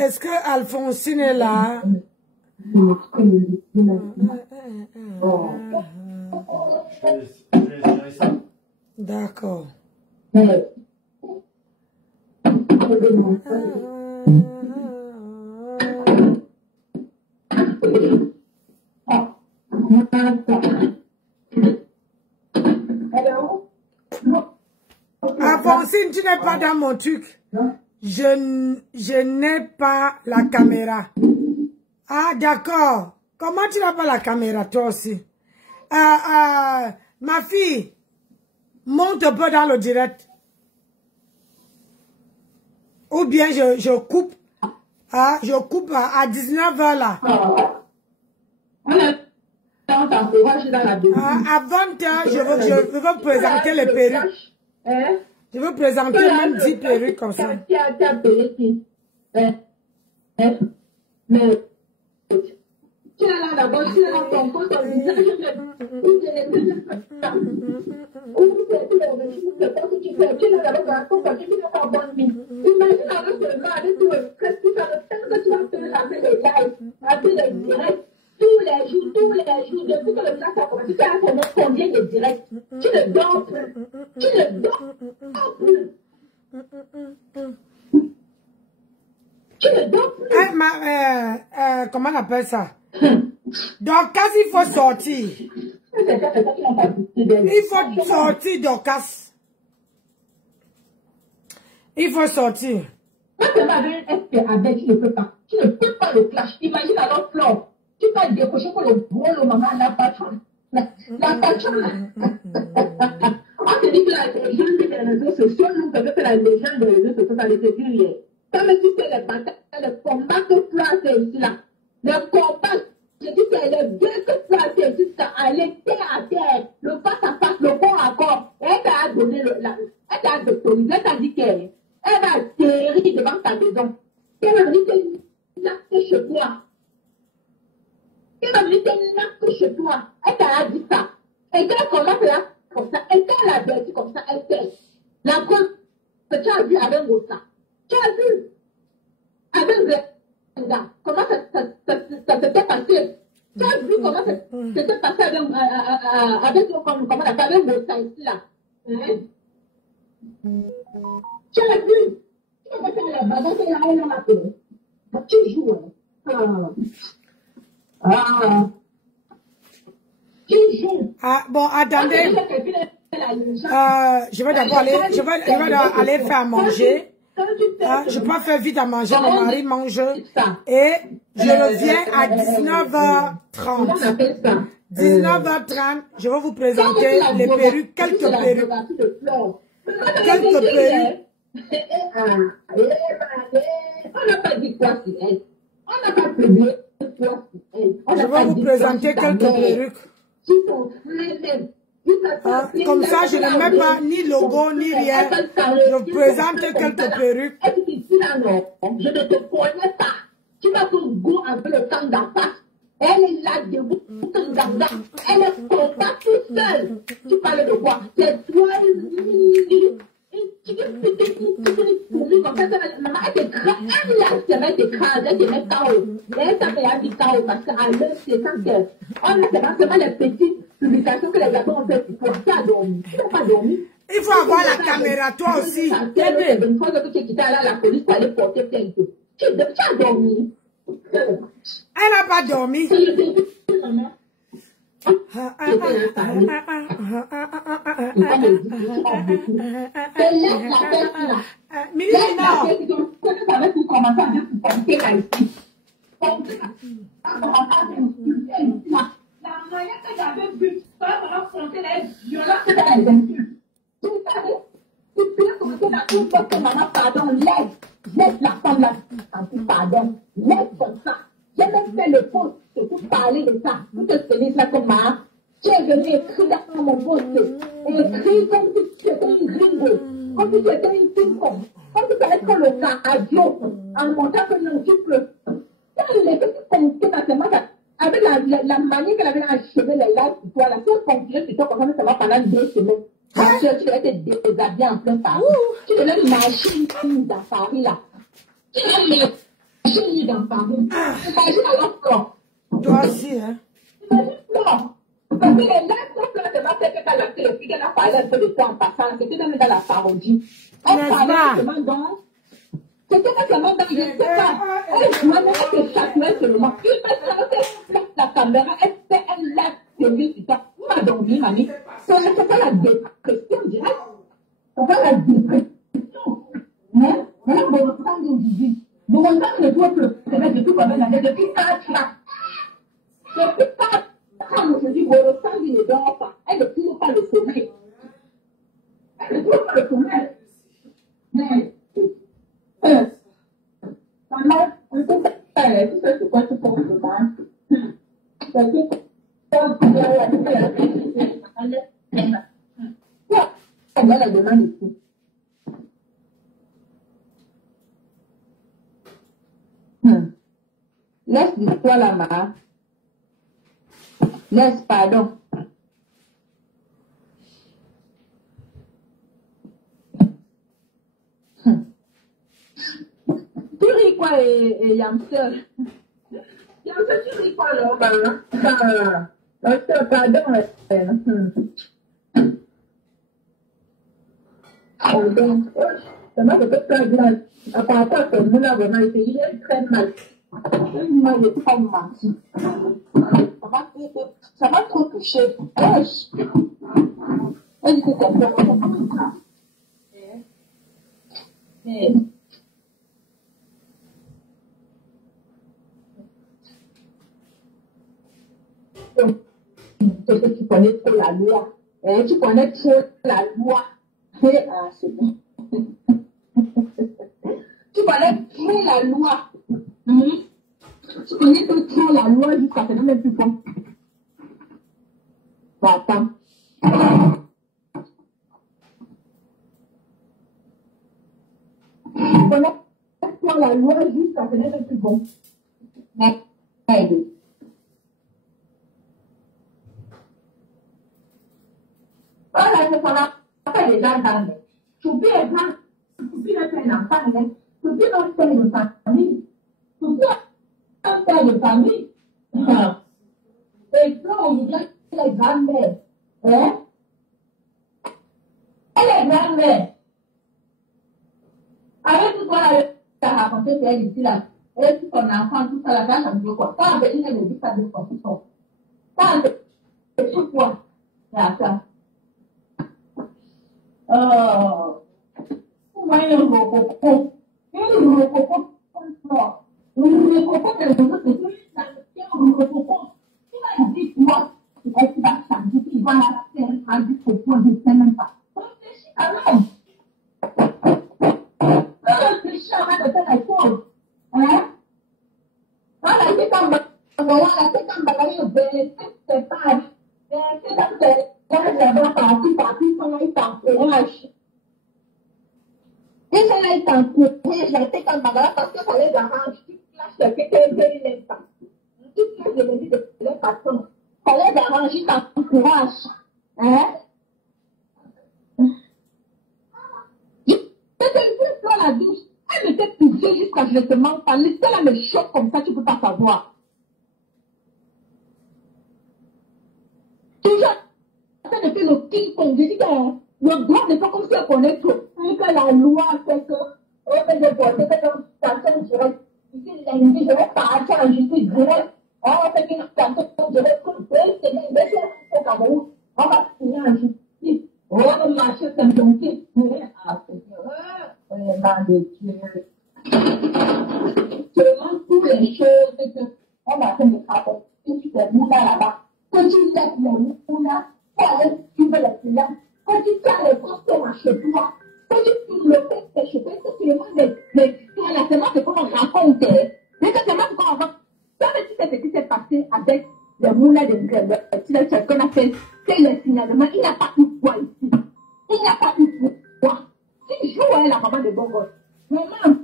Est-ce que Alphonsine est là? D'accord. Alphonsine, tu n'es pas dans mon truc. Je n'ai pas la caméra. Ah, d'accord. Comment tu n'as pas la caméra, toi aussi? Ma fille, monte un peu dans le direct. Ou bien je coupe. Je coupe à 19h là. À 20h, je veux présenter les perruques. Je veux présenter même 10 perruques comme ça. Tu es là d'abord, tu es là ton compte, imagine avec ce là, avec tout le stress, tout ça, le fait que tu vas faire la les lives, avec les directs, tous les jours, depuis que le village a commencé, tu as combien de directs? Tu ne dors plus. Comment on appelle ça? Dorcas, il faut sortir. Il faut sortir, Dorcas. Il faut sortir. Quand tu vas avec un SP avec, tu ne peux pas. Tu ne peux pas le clash. Imagine alors, Flore. Tu peux décocher pour le gros, le maman, la patronne. La patronne. On te dit que la légende des réseaux sociaux, nous peuvent faire la légende des réseaux sociaux, ça les écrit. Comme si c'est les batailles, le combat que Flore fait ici là. Le combat, je dis que les deux que Flore fait ici, ça allait terre à terre. Le face à face, le corps à corps. Elle t'a donné elle t'a autorisé, elle t'a dit qu'elle va atterrir devant ta maison. Elle va venir te narquer chez toi. Elle va venir te narquer chez toi. Elle t'a dit ça. Et quand elle commence là, comme ça, et quand elle a dit comme ça, elle fait. La cause que tu as vu avec Moussa. Tu as vu avec Brenda. Comment ça s'était passé. Tu as vu comment ça s'était passé avec comment on appelle Moussa ici là. Hein? Tu as vu. Tu vas faire la bagarre, elle a la paix. Tu joues, Tu joues. Ah, bon, attendez. Je vais d'abord aller, je vais aller faire à manger. Je peux faire vite à manger, mon mari mange. Et je reviens à 19h30. 19h30, je vais vous présenter les perruques, quelques perruques. Quelques perruques. On n'a pas dit quoi sur elle. On n'a pas publié quoi sur elle. Je vais vous présenter quelques perruques. Comme ça, je ne mets pas ni logo, ni rien. Je vous présente quelques perruques. Je ne te connais pas. Tu vas ton goût un peu le temps d'appart. Elle est là debout, elle est pas toute seule. Tu parles de quoi? C'est toi, il faut avoir la caméra, toi aussi. La police pour aller porter plainte. Tu as dormi. Elle n'a pas dormi. Laisse la femme là, pardon, laisse comme ça. J'ai même fait le poste pour parler de ça, pour te tenir ça comme ça. Tu es venu écrire dans mon poste, écrit comme si tu étais une gringo, comme si tu étais une pinko, comme si tu allais faire le radio, en montant que non, tu peux. Quand les petits ponctués dans ses mains, avec la manière qu'elle avait achevé les lives sur toi, la seule ponctuée sur toi, comme ça, ça va pendant 2 semaines. Tu vas te déshabiller en plein Paris. Tu devais une machine dans Paris là. Tu devais une machine dans Paris. Imagine alors quoi. Toi aussi, hein. Imagine quoi. Parce que les lettres, là, c'est pas fait que dans la télé, qu'elle a parlé un peu de toi en passant. C'était même dans la parodie. Elle parlait seulement dans... C'était seulement dans... Je sais pas. Elle jouait même avec les châteaux seulement. Il met la caméra, elle fait un live télé sur toi. Tu m'as dormi, mamie. C'est pas la dépression, je dirais. C'est pas la dépression. Mais, voilà, bon, on parle d'aujourd'hui. Donc, on parle de toi, c'est vrai, depuis combien d'années? Depuis 4 ans. Depuis 4 ans, je dis, bon, le sang, il ne dort pas. Elle ne trouve pas le sommeil. Elle ne trouve pas le sommeil. Mais, maman, on peut faire, tu sais, c'est quoi, tu penses de moi? C'est que, on va la demande ici. Laisse l'histoire là-bas. Laisse, pardon. Tu ris quoi, Yamster? Yamster, tu ris quoi là-bas? Pardon. Ça m'a fait très bien. À part ça, ce mot-là, vraiment, il est très mal. Il m'a trop menti. Ça m'a trop touché. Elle dit que c'est bien. Mais... Tu connais trop la loi. Tu connais trop la loi. C'est bon. Tu connais trop la loi. Tu connais trop la loi jusqu'à ce même plus bon. Attends. Tu connais trop la loi jusqu'à ce même plus bon. Mais, voilà, c'est ça. Après, les gens dans les. Tu peux être là. Tu peux être un enfant. Tu peux être un père de famille. Tu peux être un père de famille. Et toi, on dit les grands-mères. Hein? Et les grands-mères. Avec tout quoi, tu as raconté, c'est elle ici là. Et si ton enfant, tout ça là-bas, ça me dit quoi? Quand elle me dit ça de quoi? Quand elle me dit quoi? C'est ça. Vous voyez le coco. Le coco, le coco, c'est le coco. Il m'a dit, moi, il va changer, il va la faire un coco, je ne sais même pas. Réfléchis quand même. Réfléchis avant de faire la chose. Hein? Voilà, c'est comme c'est pas. C'est comme c'est parti, ça va être encourage. Et ça va être encourage, c'est comme parce que ça les arrange, tu clashes quelqu'un qui n'aime pas. Tu clashes les musiques de les patrons. Ça les arrange, ils t'encouragent. Hein? C'était une fois dans la douche. Elle m'était poussée jusqu'à je ne te mens pas. Mais elle me choque comme ça, tu ne peux pas savoir. Toujours, ça ne fait le King Kong. J'ai dit que le droit n'est pas comme si on connaît tout. Et que la loi fait que, je vais porter cette station directe. Ici, il a dit, je vais partir en justice directe. On va faire une station directe comme ça. C'est bien, au Cameroun. On va finir en justice. On va marcher comme ça. Ah, c'est vraiment de Dieu. Seulement toutes les choses que on va faire des travaux. Si tu fais Mouna là-bas, quand tu laisses les Mouna, tu veux les clients, quand tu fais les costumes chez toi, quand tu le fais chez toi, que tu demandes toi là, c'est moi c'est comme on raconte. Mais que c'est moi c'est comme on raconte. Ça veut dire ce qui s'est passé avec les Mouna de ce qu'on appelle, c'est le signalement. Il n'y a pas eu quoi ici. Il n'y a pas eu quoi. Tu joues à la maman de Bongo. Maman,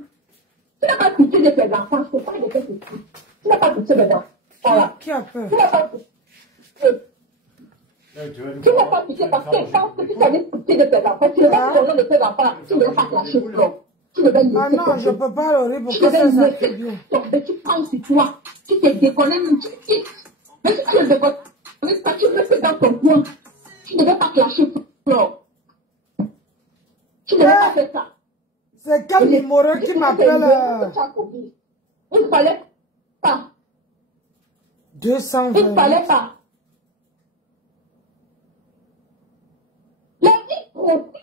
tu n'as pas pitié de tes enfants, je ne peux pas de tes petits. Tu n'as pas pitié de tes enfants. Voilà. Qui a peur? Tu n'as pas pitié. Tu n'as pas pitié parce que quand tu avais pitié de tes enfants, tu ne vas pas de tes enfants, tu ne vas pas lâcher le flot. Ah non, je ne peux pas le rire pour que ça fait bien. Tu prends sur toi, tu te déconnes, tu quittes. Mais si tu ne déconnes pas, tu me fais dans ton coin. Tu ne veux pas lâcher le flot. Tu ne veux pas faire ça. C'est quel numéro qui m'appelle? Il ne fallait pas. 220. Il ne fallait pas. Là, ils profitent.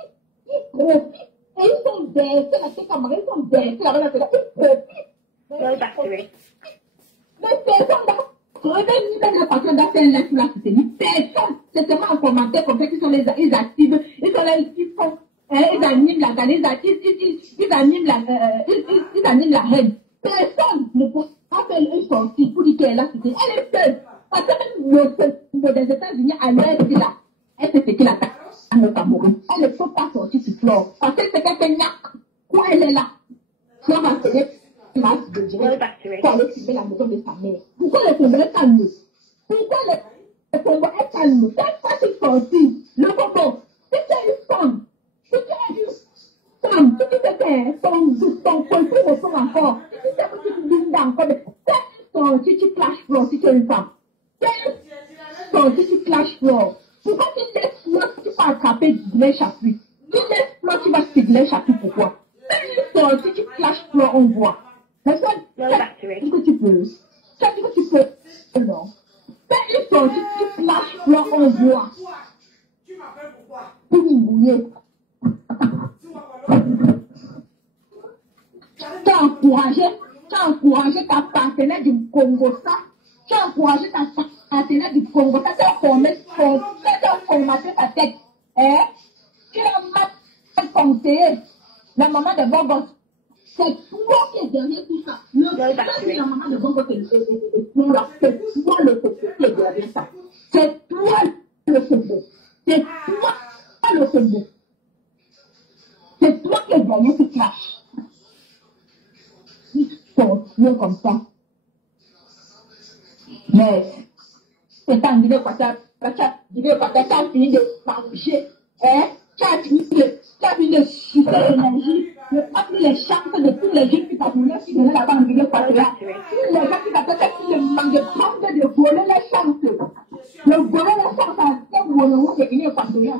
Et ils sont baissés, là, c'est comme ils sont baissés, là, ils profitent. Mais personne n'a même la façon d'affaire là sur la société. Personne. C'est seulement en commentaire comme ça qu'ils sont les actifs. Ils sont là, ils font. Ils animent la galère, ils animent la haine. Personne ne peut pas faire une sortie pour dire qu'elle est là. Elle est seule. Parce que même des États-Unis, à l'heure de là, elle s'est fait la au Cameroun. Elle ne peut pas sortir sur flore. Parce que c'est quelqu'un quoi elle est là. Flore va se faire masse de direct pour aller filmer la maison de sa mère. Pourquoi le Congolais calme? Pourquoi le Congolais calme? Cette fois qu'il sortit, le Congo, c'est une femme. Si tu es une femme, si tu te fais ton contrôle de son encore, si tu sais que tu dis encore, si tu clashes floor, si tu es une femme, si tu clashes floor, pourquoi tu laisses floor, tu vas attraper les chapitres? Tu laisses floor, tu vas se les chapitres, pourquoi? Si tu clashes floor, on voit. Mais ça, c'est que tu peux. Ça, c'est que tu peux. Non. Fais une sortie, tu clashes floor, on voit. Tu m'appelles pourquoi? Pour nous bouiller. Tu as encouragé ta partenaire du Congo, ça. Tu as encouragé ta partenaire du Congo, ça. Tu as formaté ta tête. Hein? Tu as mal conseillé. La maman de Bongo, c'est toi qui es derrière tout ça. La maman de Bongo, c'est toi le secret qui est derrière ça. C'est toi le secret. C'est toi le secret. C'est toi qui es derrière ce clash. Ils comme ça. Mais, c'est pas une vidéo quoi ça. Tu as fini de manger. Hein? Tu as fini de sucer l'énergie. Tu as pris les chances de tous les jeunes qui t'appelaient qui venaient là-bas en vidéo quoi là. Tous les gens qui t'appelaient qui demandaient de voler les chances. De voler les chances à quel moment c'est fini au Pantoya.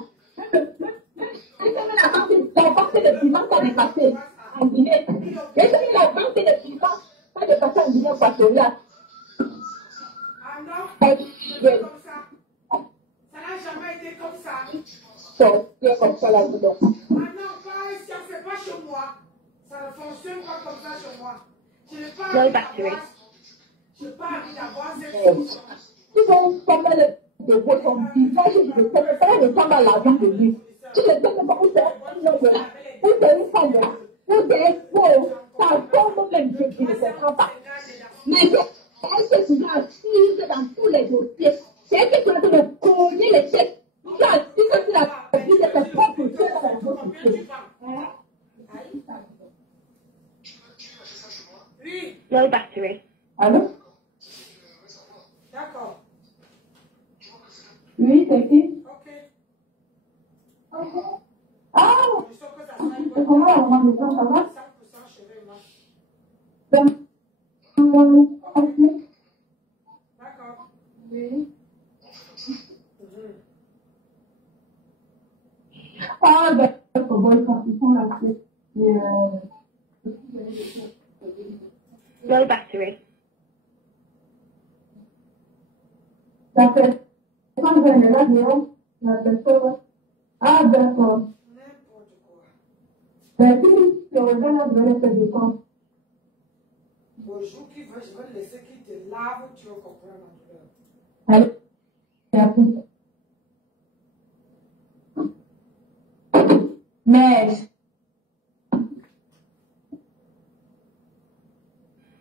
La banque de finances a dépassé en Guinée. Et c'est la banque de finances a dépassé là. Ah non, c'est comme ça. Ça n'a jamais été comme ça. Sortir comme ça là-dedans. Ah non, pas, ça ne fait pas chez moi. Ça ne fonctionne pas comme ça chez moi. Je n'ai pas envie d'avoir. Je n'ai pas envie d'avoir cette chose. Ils ont pas mal de voix, son visage, je ne connais pas, je sens mal l'argent de lui. Tu ne connais pas où c'est une femme, où c'est un faux, ça tombe même, je ne comprends pas. Mais elle se souvent assise dans tous les dossiers. C'est elle qui est en train de cogner les chèques. Tu as dit que tu l'as vu de tes propres choses dans la dossier. Oui. Low battery. Allô? D'accord. Oui, c'est qui? Ok. Ah! Je sens que ça sera une C'est bonne comment la maman de ça, ça va? 100% chérie, moi. D'accord. Oui. Ah, d'accord, bon, ils sont là. Low battery. La personne est là, la personne. Ah, d'accord. N'importe quoi. Ben, si tu regardes, je vais le faire du temps. Au jour qui veut, je vais te laisser qu'il te lave, tu vas comprendre ma douleur. Allez, c'est à tout. Mais,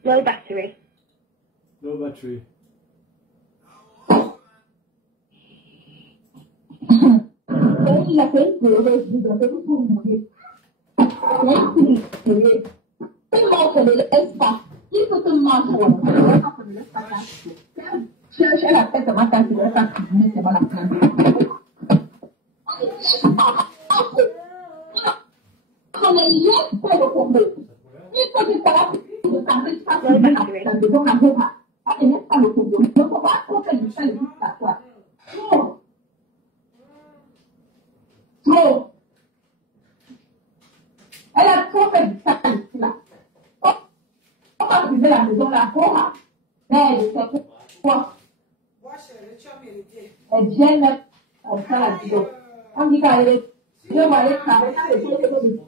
Low battery. Low battery. il a fait une pleureuse, il a fait pour mourir. Il a pleurer. Il manque de l'espace. Il faut te mentir. Cherche la tête de ma tante, il va pas cuisiner, c'est pas la peine. On est lié pour le problème. Il faut que tu parles de ta responsabilité dans le don à moi. Ça n'est pas le problème. Ne faut pas compter du fait de ta foi. Non. Non. Elle a trop fait du sale ici là. On va priver la maison là. Mais c'est pourquoi. Moi, chérie, tu as mérité. Elle vient mettre comme ça là-dedans. On dit qu'elle est. Je vais aller travailler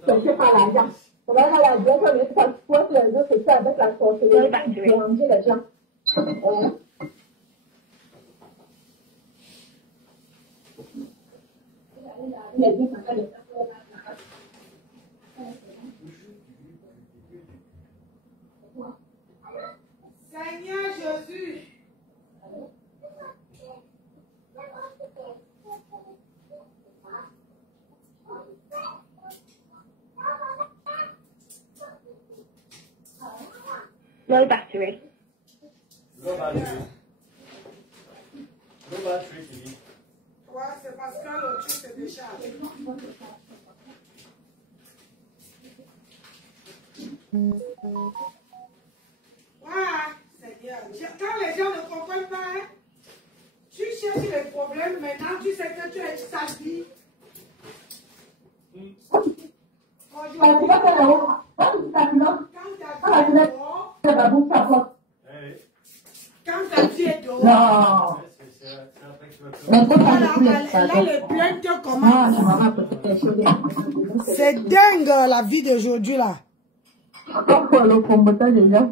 chercher par l'argent. On va aller à la maison, on va transporter les autres, c'est ça avec la sorcellerie. Déranger les gens. Seigneur Jésus. Low battery. Low battery. Low battery, Philippe. Ouais, c'est parce que le truc se décharge. Seigneur. Quand les gens ne comprennent pas, hein, tu cherches les problèmes, maintenant tu sais que tu es sali. Quand tu as dit dehors, Non. là les plaintes commencent. C'est dingue la vie d'aujourd'hui là. Le combattant déjà.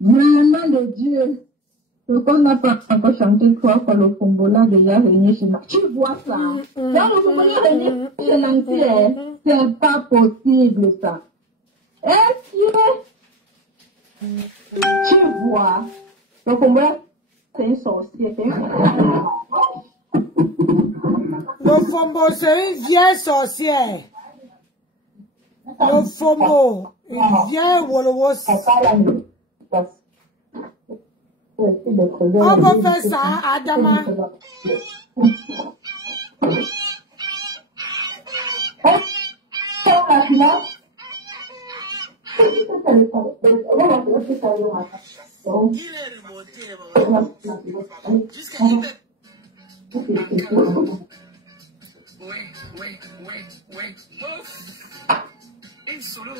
Vraiment de Dieu. Ce qu'on n'a pas encore chanté trois fois le combo là déjà réuni chez nous. Tu vois ça? Dans le combo là réuni chez l'entier, c'est pas possible ça. Est-ce que tu vois? Le combo là, c'est une sorcière. Le Fombo, c'est une vieille sorcière. Le Fombo, une vieille Wolowos. On va faire ça, Adama.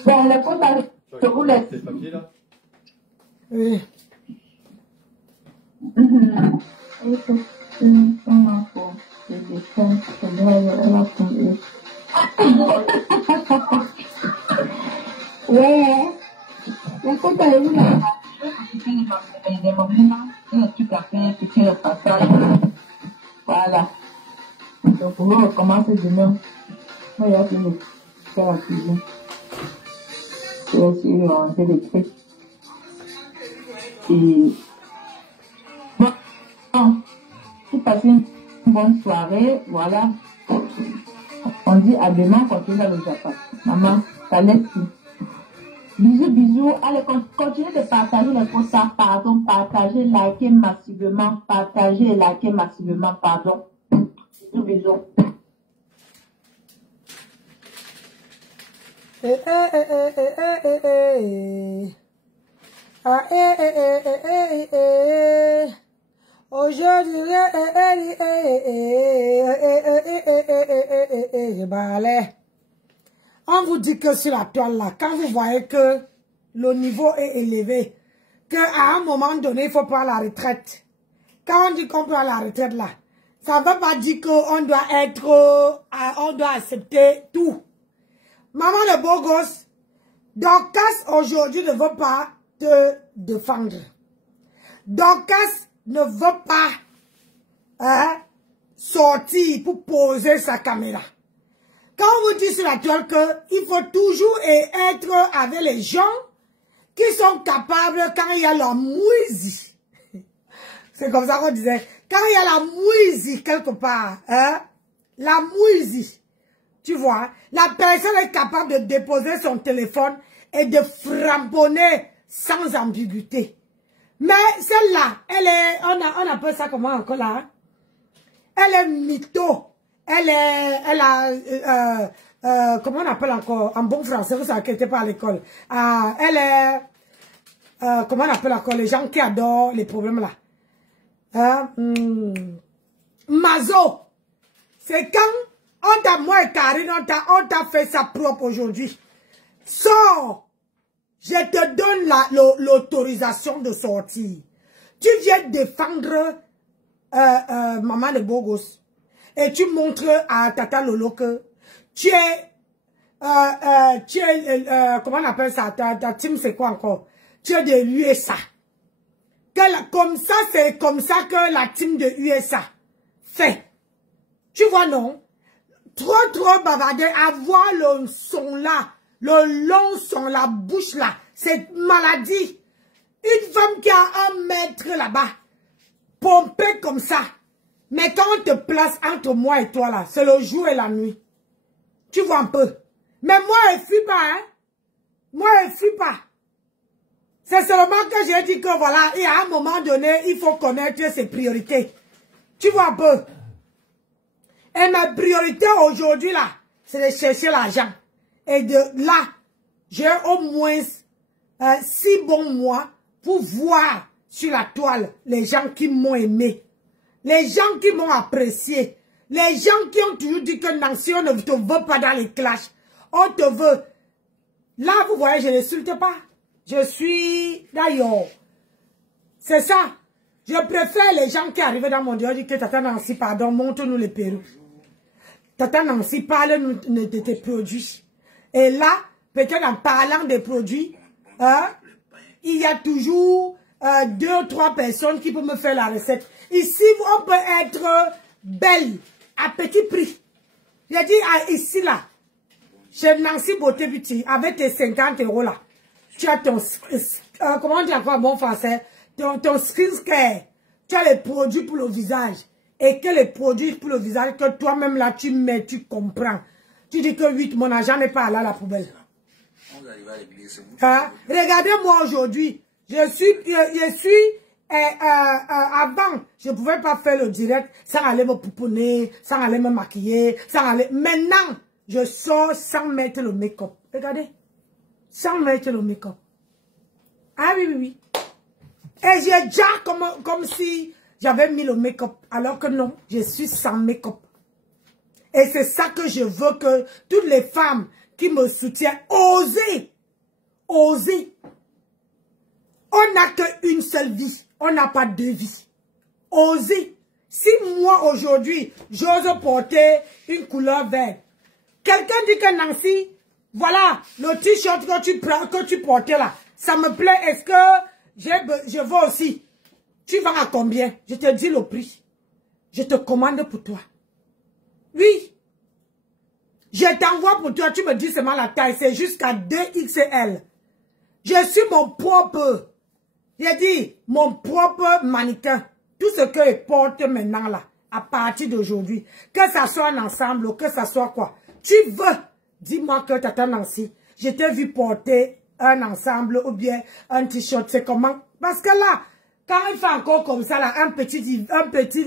Bon, le compte à te rouler. C'est le papier là? Oui. Ouais. La côte est où là? Voilà. Donc, on va recommencer demain. Moi, il y a que faire la cuisine. Je vais essayer de ranger les trucs. Et bon, vous passez une bonne soirée. Voilà. On dit à demain quand tu es dans le Japon. Maman, ça laisse tout. Bisous, bisous. Allez, continuez de partager les posts, pardon. Partagez, likez massivement. Partagez et likez massivement, pardon. Bisous, bisous. Aujourd'hui, on vous dit que sur la toile là, quand vous voyez que le niveau est élevé, qu'à un moment donné, il faut prendre la retraite. Quand on dit qu'on prend la retraite là, ça ne veut pas dire qu'on doit être, on doit accepter tout. Maman le beau gosse, Dorcas aujourd'hui ne veut pas te défendre. Dorcas ne veut pas sortir pour poser sa caméra. Quand on vous dit sur la toile qu'il faut toujours être avec les gens qui sont capables quand il y a la mouisie. C'est comme ça qu'on disait. Quand il y a la mouisie quelque part, la mouisie, tu vois, la personne est capable de déposer son téléphone et de framponner sans ambiguïté. Mais celle-là, elle est, on appelle ça comment encore là? Hein? Elle est mytho. Elle a, comment on appelle encore, en bon français, vous savez qu'elle n'était pas à l'école. Elle est, comment on appelle encore, les gens qui adorent les problèmes là. Mazo. C'est quand on t'a, moi et Karine, on t'a fait sa propre aujourd'hui. Sors. Je te donne l'autorisation de sortir. Tu viens défendre maman le beau gosse. Et tu montres à Tata Lolo que tu es, comment on appelle ça, ta team c'est quoi encore? Tu es de l'USA. Comme ça, c'est comme ça que la team de USA fait. Tu vois, non? Trop bavarder, avoir le son là, le long son, la bouche là, cette maladie. Une femme qui a 1 mètre là-bas, pompée comme ça. Mais quand on te place entre moi et toi là, c'est le jour et la nuit. Tu vois un peu. Mais moi, elle ne fuit pas, hein. Moi, elle ne fuit pas. C'est seulement que j'ai dit que voilà, et à un moment donné, il faut connaître ses priorités. Tu vois un peu. Et ma priorité aujourd'hui là, c'est de chercher l'argent. Et de là, j'ai au moins 6 bons mois pour voir sur la toile les gens qui m'ont aimé. Les gens qui m'ont apprécié. Les gens qui ont toujours dit que Nancy, on ne te veut pas dans les clashs. On te veut. Là, vous voyez, je n'insulte pas. Je suis d'ailleurs. C'est ça. Je préfère les gens qui arrivent dans mon Dieu, disent que Tata Nancy, pardon, montre-nous les perruques. Tata Nancy, parle-nous de tes produits. Et là, peut-être en parlant des produits, il y a toujours 2 ou 3 personnes qui peuvent me faire la recette. Ici, on peut être belle à petit prix. J'ai dit ici, là, chez Nancy Beauté Beauty, avec tes 50 € là, tu as ton, comment on dit encore en bon français, ton skincare, tu as les produits pour le visage. Et que les produits pour le visage que toi-même là, tu mets, tu comprends. Tu dis que 8, mon argent n'est pas là à la poubelle. Regardez-moi aujourd'hui. Je suis avant, je ne pouvais pas faire le direct sans aller me pouponner, sans aller me maquiller, sans aller... Maintenant, je sors sans mettre le make-up. Regardez. Sans mettre le make-up. Ah oui, oui, oui. Et j'ai déjà comme si j'avais mis le make-up. Alors que non, je suis sans make-up. Et c'est ça que je veux que toutes les femmes qui me soutiennent, osez. Osez. On n'a qu'une seule vie. On n'a pas 2 vies. osé. Si moi aujourd'hui, j'ose porter une couleur verte, quelqu'un dit que Nancy, voilà, le t-shirt que tu portais là, ça me plaît, est-ce que je veux aussi? Tu vas à combien? Je te dis le prix. Je te commande pour toi. Oui. Je t'envoie pour toi, tu me dis seulement la taille, c'est jusqu'à 2XL. Je suis mon propre, j'ai dit, mon propre mannequin. Tout ce que je porte maintenant là, à partir d'aujourd'hui, que ça soit un ensemble ou que ça soit quoi, tu veux, dis-moi que Tata Nancy, je t'ai vu porter un ensemble ou bien un t-shirt, c'est comment? Parce que là, quand il fait encore comme ça là, un petit, il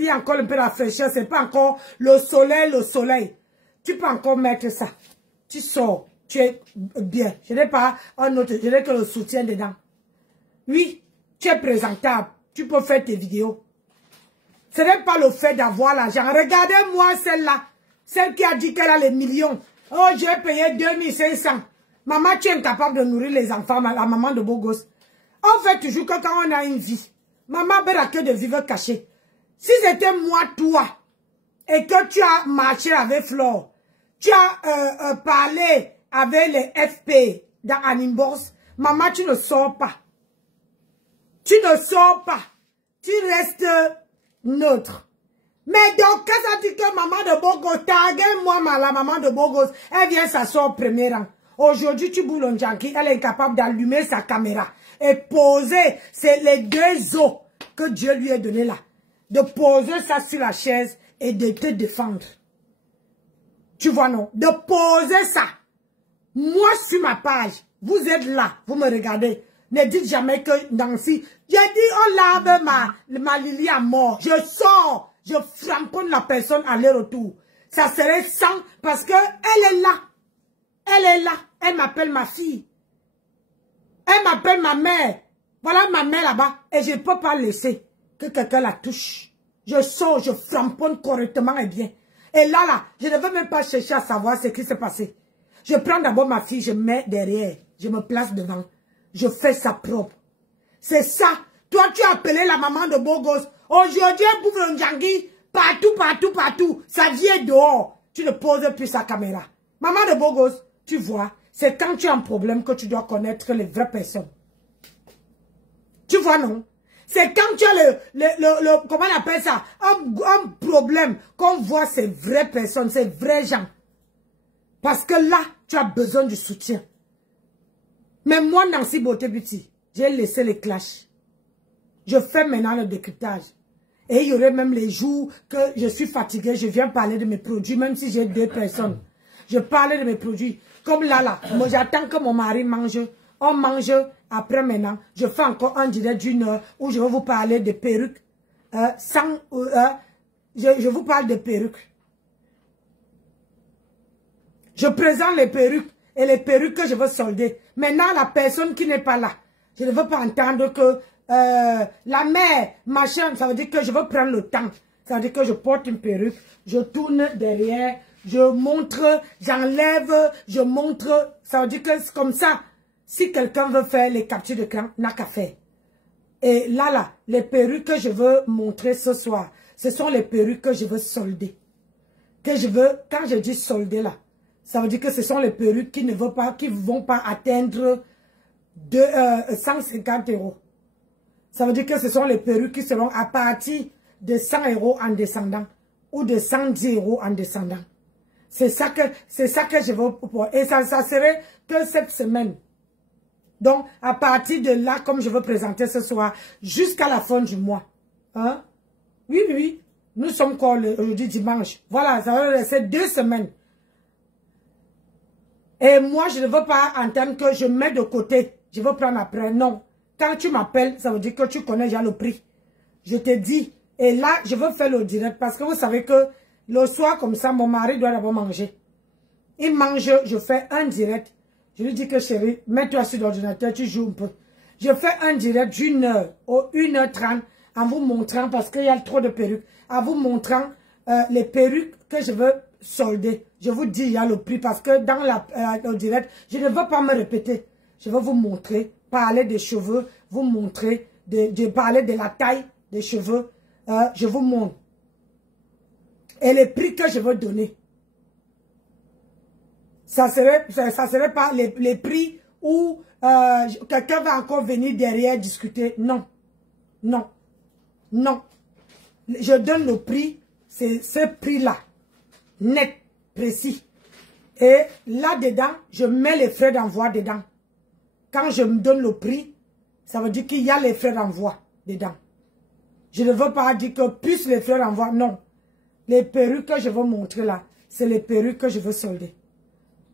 y a encore un peu la fraîcheur, c'est pas encore le soleil. Tu peux encore mettre ça. Tu sors, tu es bien. Je n'ai pas un autre, je n'ai que le soutien dedans. Oui, tu es présentable, tu peux faire tes vidéos. Ce n'est pas le fait d'avoir l'argent. Regardez-moi celle-là. Celle qui a dit qu'elle a les millions. Oh, j'ai payé 2500. Maman, tu es incapable de nourrir les enfants, la maman de beau gosse. On fait toujours que quand on a une vie. Maman a que de vivre caché. Si c'était moi, toi, et que tu as marché avec Flore, tu as parlé avec les FP dans Animbourse, maman, tu ne sors pas. Tu ne sors pas. Tu restes neutre. Mais donc, quand ça dit que maman de Bogos, taguez-moi la maman de Bogos, elle vient s'asseoir au premier rang. Aujourd'hui, tu boules un junkie, elle est incapable d'allumer sa caméra et poser, c'est les deux os que Dieu lui a donné là. De poser ça sur la chaise et de te défendre. Tu vois non? De poser ça. Moi, sur ma page, vous êtes là, vous me regardez. Ne dites jamais que Nancy, j'ai dit on lave ma Lily à mort. Je sors, je framponne la personne aller-retour. Ça serait sans parce que elle est là. Elle est là. Elle m'appelle ma fille. Elle m'appelle ma mère. Voilà ma mère là-bas. Et je ne peux pas laisser que quelqu'un la touche. Je sors, je framponne correctement et bien. Et là, je ne veux même pas chercher à savoir ce qui s'est passé. Je prends d'abord ma fille, je mets derrière. Je me place devant. Je fais ça propre. C'est ça. Toi, tu as appelé la maman de Bogos. Aujourd'hui, elle bouffe un djangui. Partout. Ça vient dehors. Tu ne poses plus sa caméra. Maman de Bogos, tu vois, c'est quand tu as un problème que tu dois connaître les vraies personnes. Tu vois, non? C'est quand tu as comment on appelle ça? Un problème qu'on voit ces vraies personnes, ces vrais gens. Parce que là, tu as besoin du soutien. Mais moi, Nancy Beauté Beauty, j'ai laissé les clashs. Je fais maintenant le décryptage. Et il y aurait même les jours que je suis fatiguée, je viens parler de mes produits, même si j'ai 2 personnes. Je parle de mes produits. Comme là, moi j'attends que mon mari mange. On mange après maintenant. Je fais encore un direct d'1 heure où je vais vous parler de perruques. Je vous parle de perruques. Je présente les perruques. Et les perruques que je veux solder. Maintenant, la personne qui n'est pas là, je ne veux pas entendre que la mère, machin, ça veut dire que je veux prendre le temps. Ça veut dire que je porte une perruque, je tourne derrière, je montre, j'enlève, je montre. Ça veut dire que c'est comme ça. Si quelqu'un veut faire les captures d'écran, n'a qu'à faire. Et là, les perruques que je veux montrer ce soir, ce sont les perruques que je veux solder. Que je veux, quand je dis solder là, ça veut dire que ce sont les perruques qui ne vont pas atteindre 150 €. Ça veut dire que ce sont les perruques qui seront à partir de 100 € en descendant ou de 110 € en descendant. C'est ça que je veux pour. Et ça serait que cette semaine. Donc, à partir de là, comme je veux présenter ce soir, jusqu'à la fin du mois. Hein? Oui. Nous sommes quoi aujourd'hui dimanche. Voilà, ça va rester 2 semaines. Et moi, je ne veux pas entendre que je mets de côté. Je veux prendre après. Non. Quand tu m'appelles, ça veut dire que tu connais déjà le prix. Je te dis. Et là, je veux faire le direct. Parce que vous savez que le soir, comme ça, mon mari doit d'abord manger. Il mange, je fais un direct. Je lui dis que chérie, mets-toi sur l'ordinateur, tu joues un peu. Je fais un direct d'1 heure ou 1h30 en vous montrant, parce qu'il y a trop de perruques, en vous montrant les perruques que je veux solder. Je vous dis, il y a le prix, parce que dans le direct, je ne veux pas me répéter. Je veux vous montrer, parler des cheveux, vous montrer, parler de la taille des cheveux, je vous montre. Et les prix que je veux donner. Ça serait pas les prix où quelqu'un va encore venir derrière discuter. Non. Non. Non. Je donne le prix, c'est ce prix-là. Net, précis. Et là-dedans, je mets les frais d'envoi dedans. Quand je me donne le prix, ça veut dire qu'il y a les frais d'envoi dedans. Je ne veux pas dire que plus les frais d'envoi, non. Les perruques que je veux montrer là, c'est les perruques que je veux solder.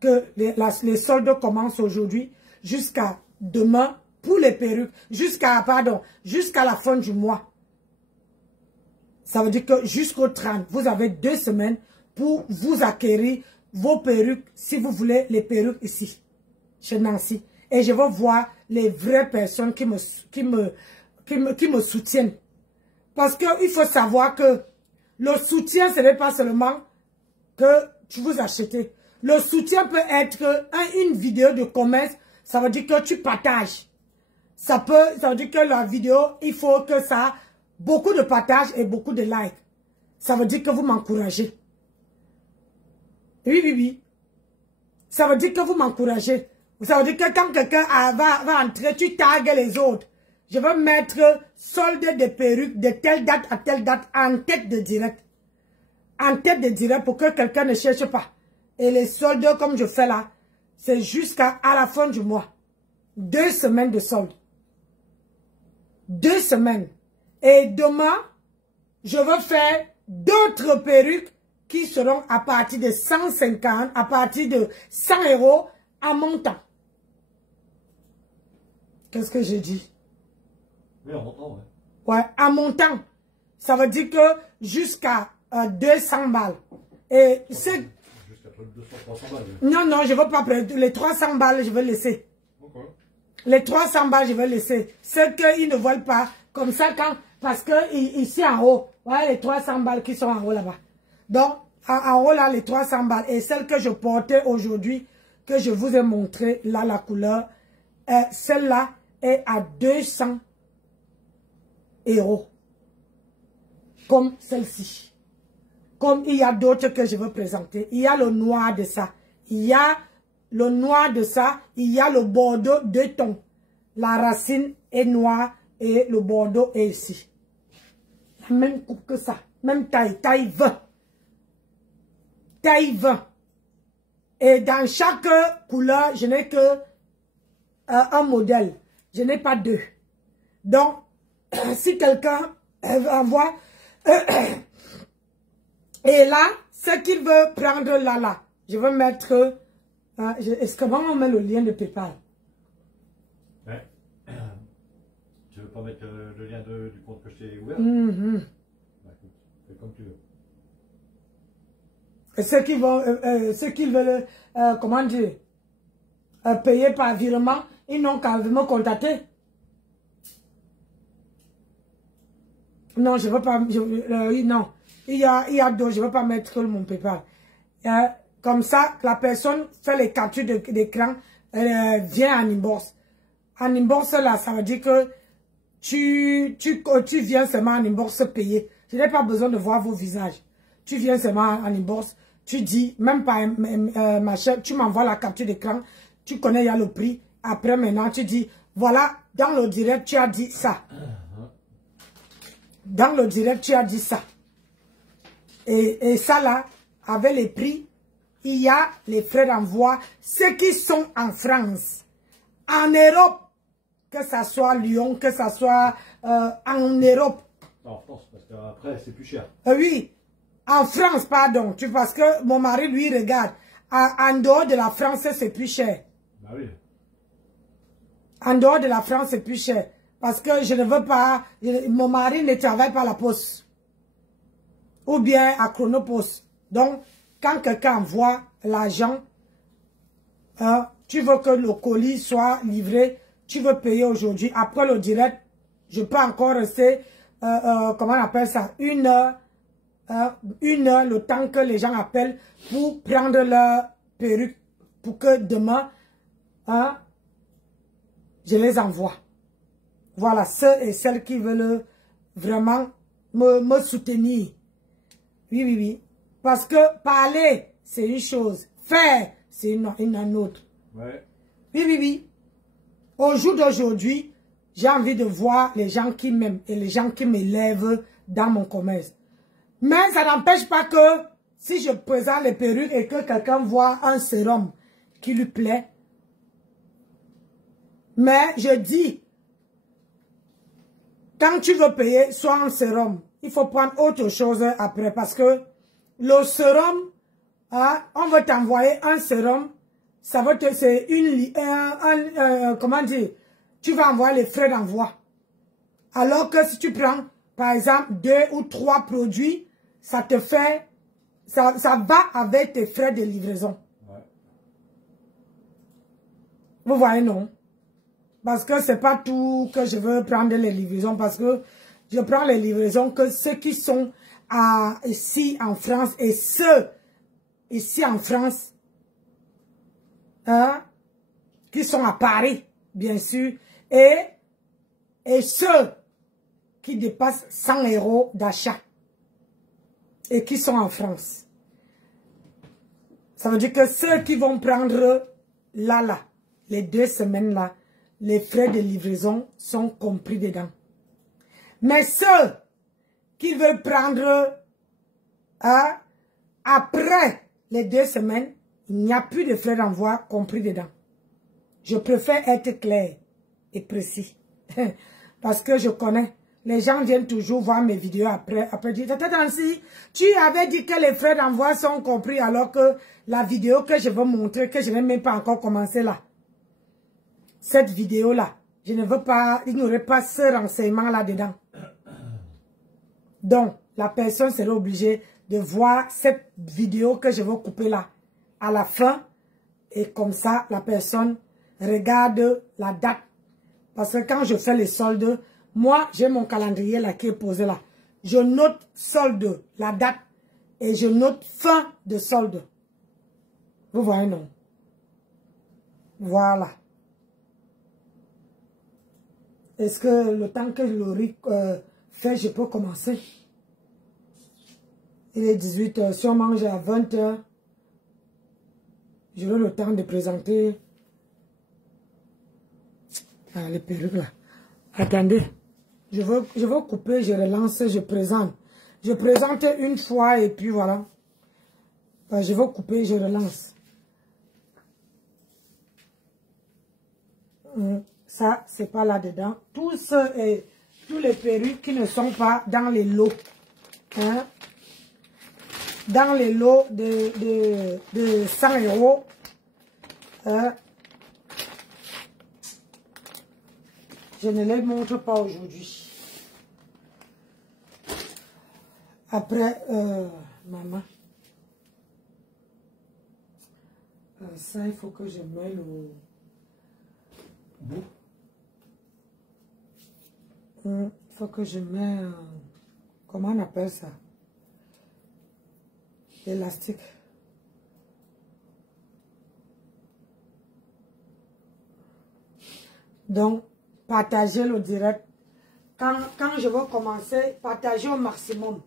Que les soldes commencent aujourd'hui jusqu'à demain pour les perruques, jusqu'à la fin du mois. Ça veut dire que jusqu'au 30, vous avez 2 semaines pour vous acquérir vos perruques, si vous voulez les perruques ici, chez Nancy. Et je veux voir les vraies personnes qui me soutiennent. Parce qu'il faut savoir que le soutien, ce n'est pas seulement que tu vous achètes. Le soutien peut être une vidéo de commerce, ça veut dire que tu partages. Ça veut dire que la vidéo, il faut que ça ait beaucoup de partages et beaucoup de likes. Ça veut dire que vous m'encouragez. Oui, oui, oui. Ça veut dire que vous m'encouragez. Ça veut dire que quand quelqu'un va entrer, tu tagues les autres. Je veux mettre solde de perruques de telle date à telle date en tête de direct. En tête de direct pour que quelqu'un ne cherche pas. Et les soldes comme je fais là, c'est jusqu'à la fin du mois. 2 semaines de solde. 2 semaines. Et demain, je veux faire d'autres perruques qui seront à partir de 150, à partir de 100 € à montant. Qu'est-ce que j'ai dit? Oui, en montant, ouais. Ouais, à montant. Ça veut dire que jusqu'à 200 balles. Et c'est... Jusqu'à 200-300 balles. Non, non, je ne veux pas prendre. Les 300 balles, je vais laisser. Okay. Les 300 balles, je vais laisser. Ceux qu'ils ne veulent pas, comme ça, parce que ici en haut, voilà les 300 balles qui sont en haut là-bas. Donc, en haut là, les 300 balles. Et celle que je portais aujourd'hui, que je vous ai montré, là, la couleur, celle-là est à 200 €. Comme celle-ci. Comme il y a d'autres que je veux présenter. Il y a le noir de ça. Il y a le noir de ça. Il y a le bordeaux de ton. La racine est noire et le bordeaux est ici. La même coupe que ça. Même taille. Taille 20. Taille 20. Et dans chaque couleur, je n'ai que un modèle. Je n'ai pas 2. Donc, si quelqu'un envoie... et là, ce qu'il veut prendre là, je veux mettre... Est-ce que comment on met le lien de PayPal? Ouais. Tu veux pas mettre le lien du compte que je t'ai ouvert? Bah, écoute, fais comme tu veux. Et ceux qui veulent, comment dire, payer par virement, ils n'ont qu'à me contacter. Non, je ne veux pas, non. Il y a d'autres, je ne veux pas mettre mon PayPal. Comme ça, la personne fait les captures d'écran, vient en inbox. En inbox, là, ça veut dire que tu viens seulement en inbox payer. Je n'ai pas besoin de voir vos visages. Tu viens seulement en inbox, tu dis, même pas ma chère, tu m'envoies la capture d'écran, tu connais, il y a le prix. Après, maintenant, tu dis, voilà, dans le direct, tu as dit ça. Dans le direct, tu as dit ça. Et ça là, avec les prix, il y a les frais d'envoi. Ceux qui sont en France, en Europe, que ça soit Lyon, que ça soit en Europe. En France, parce qu'après, c'est plus cher. Oui, en France, pardon. Parce que mon mari, lui, regarde. En dehors de la France, c'est plus cher. Bah oui. En dehors de la France, c'est plus cher. Parce que je ne veux pas... Mon mari ne travaille pas à la poste. Ou bien à Chronopost. Donc, quand quelqu'un envoie l'argent, tu veux que le colis soit livré, tu veux payer aujourd'hui. Après le direct, je peux encore rester, comment on appelle ça, une heure, le temps que les gens appellent pour prendre leur perruque, pour que demain, je les envoie. Voilà, ceux et celles qui veulent vraiment me soutenir. Oui, oui, oui. Parce que parler, c'est une chose. Faire, c'est une autre. Ouais. Oui, oui, oui. Au jour d'aujourd'hui, j'ai envie de voir les gens qui m'aiment et les gens qui m'élèvent dans mon commerce. Mais ça n'empêche pas que si je présente les perruques et que quelqu'un voit un sérum qui lui plaît, mais je dis, quand tu veux payer soit un sérum, il faut prendre autre chose après parce que le sérum, hein, on va t'envoyer un sérum, ça va te, c'est comment dire, tu vas envoyer les frais d'envoi. Alors que si tu prends, par exemple, 2 ou 3 produits, ça te fait, ça va avec tes frais de livraison. Ouais. Vous voyez, non? Parce que c'est pas tout que je veux prendre les livraisons, parce que je prends les livraisons que ceux qui sont ici en France et ceux ici en France, hein, qui sont à Paris, bien sûr, et ceux qui dépassent 100 € d'achat et qui sont en France. Ça veut dire que ceux qui vont prendre là, les 2 semaines là, les frais de livraison sont compris dedans. Mais ceux qui veulent prendre après les 2 semaines, il n'y a plus de frais d'envoi compris dedans. Je préfère être clair et précis. Parce que je connais. Les gens viennent toujours voir mes vidéos après dire, si tu avais dit que les frais d'envoi sont compris alors que la vidéo que je veux montrer, que je n'ai même pas encore commencé là. Cette vidéo-là, je ne veux pas, il n'y aurait pas ce renseignement là-dedans. Donc, la personne serait obligée de voir cette vidéo que je veux couper là, à la fin. Et comme ça, la personne regarde la date. Parce que quand je fais les soldes, moi, j'ai mon calendrier là qui est posé là. Je note solde, la date, et je note fin de solde. Vous voyez, non? Voilà. Est-ce que le temps que le riz fait, je peux commencer? Il est 18 h. Si on mange à 20 h, j'aurai le temps de présenter les perruques là. Attendez. Je veux couper, je relance, je présente. Je présente une fois et puis voilà. Je veux couper, je relance. Ça, c'est pas là-dedans. Tous les perruques qui ne sont pas dans les lots. Hein? Dans les lots de 100 €. Hein? Je ne les montre pas aujourd'hui. Après, maman. Ça, il faut que je mette le... Il faut que je mette... comment on appelle ça? L'élastique. Donc, partagez le direct. Quand je vais commencer, partagez au maximum.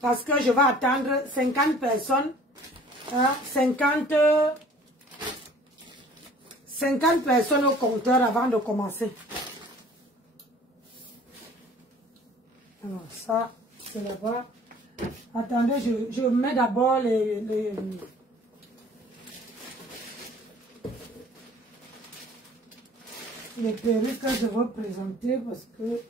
Parce que je vais attendre 50 personnes. Hein, 50 personnes au compteur avant de commencer. Alors, ça, c'est là-bas. Attendez, je mets d'abord les perruques que je vais présenter parce que...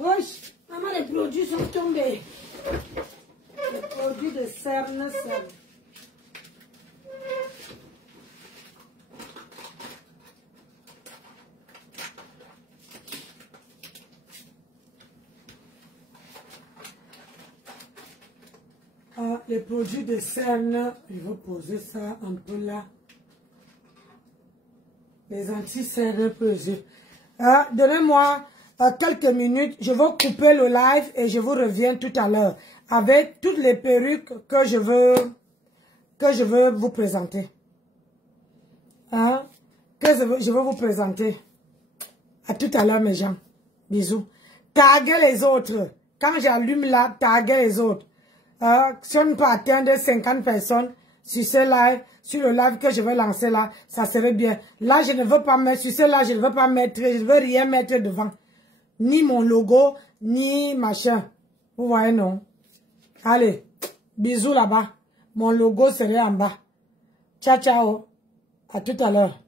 Wesh, maman, les produits sont tombés. Les produits de cerne. Les produits de cerne, je vais poser ça un peu là. Les anti-cernes pesés. Donnez-moi quelques minutes. Je vais couper le live et je vous reviens tout à l'heure avec toutes les perruques que je veux vous présenter. Je veux vous présenter. À tout à l'heure, mes gens. Bisous. Taguez les autres. Quand j'allume là, taguez les autres. Si on peut atteindre 50 personnes sur ce live, sur le live que je vais lancer là, ça serait bien. Là, je ne veux pas mettre, sur ce là, je ne veux pas mettre, je ne veux rien mettre devant. Ni mon logo, ni machin. Vous voyez, non? Allez, bisous là-bas. Mon logo serait en bas. Ciao, ciao. À tout à l'heure.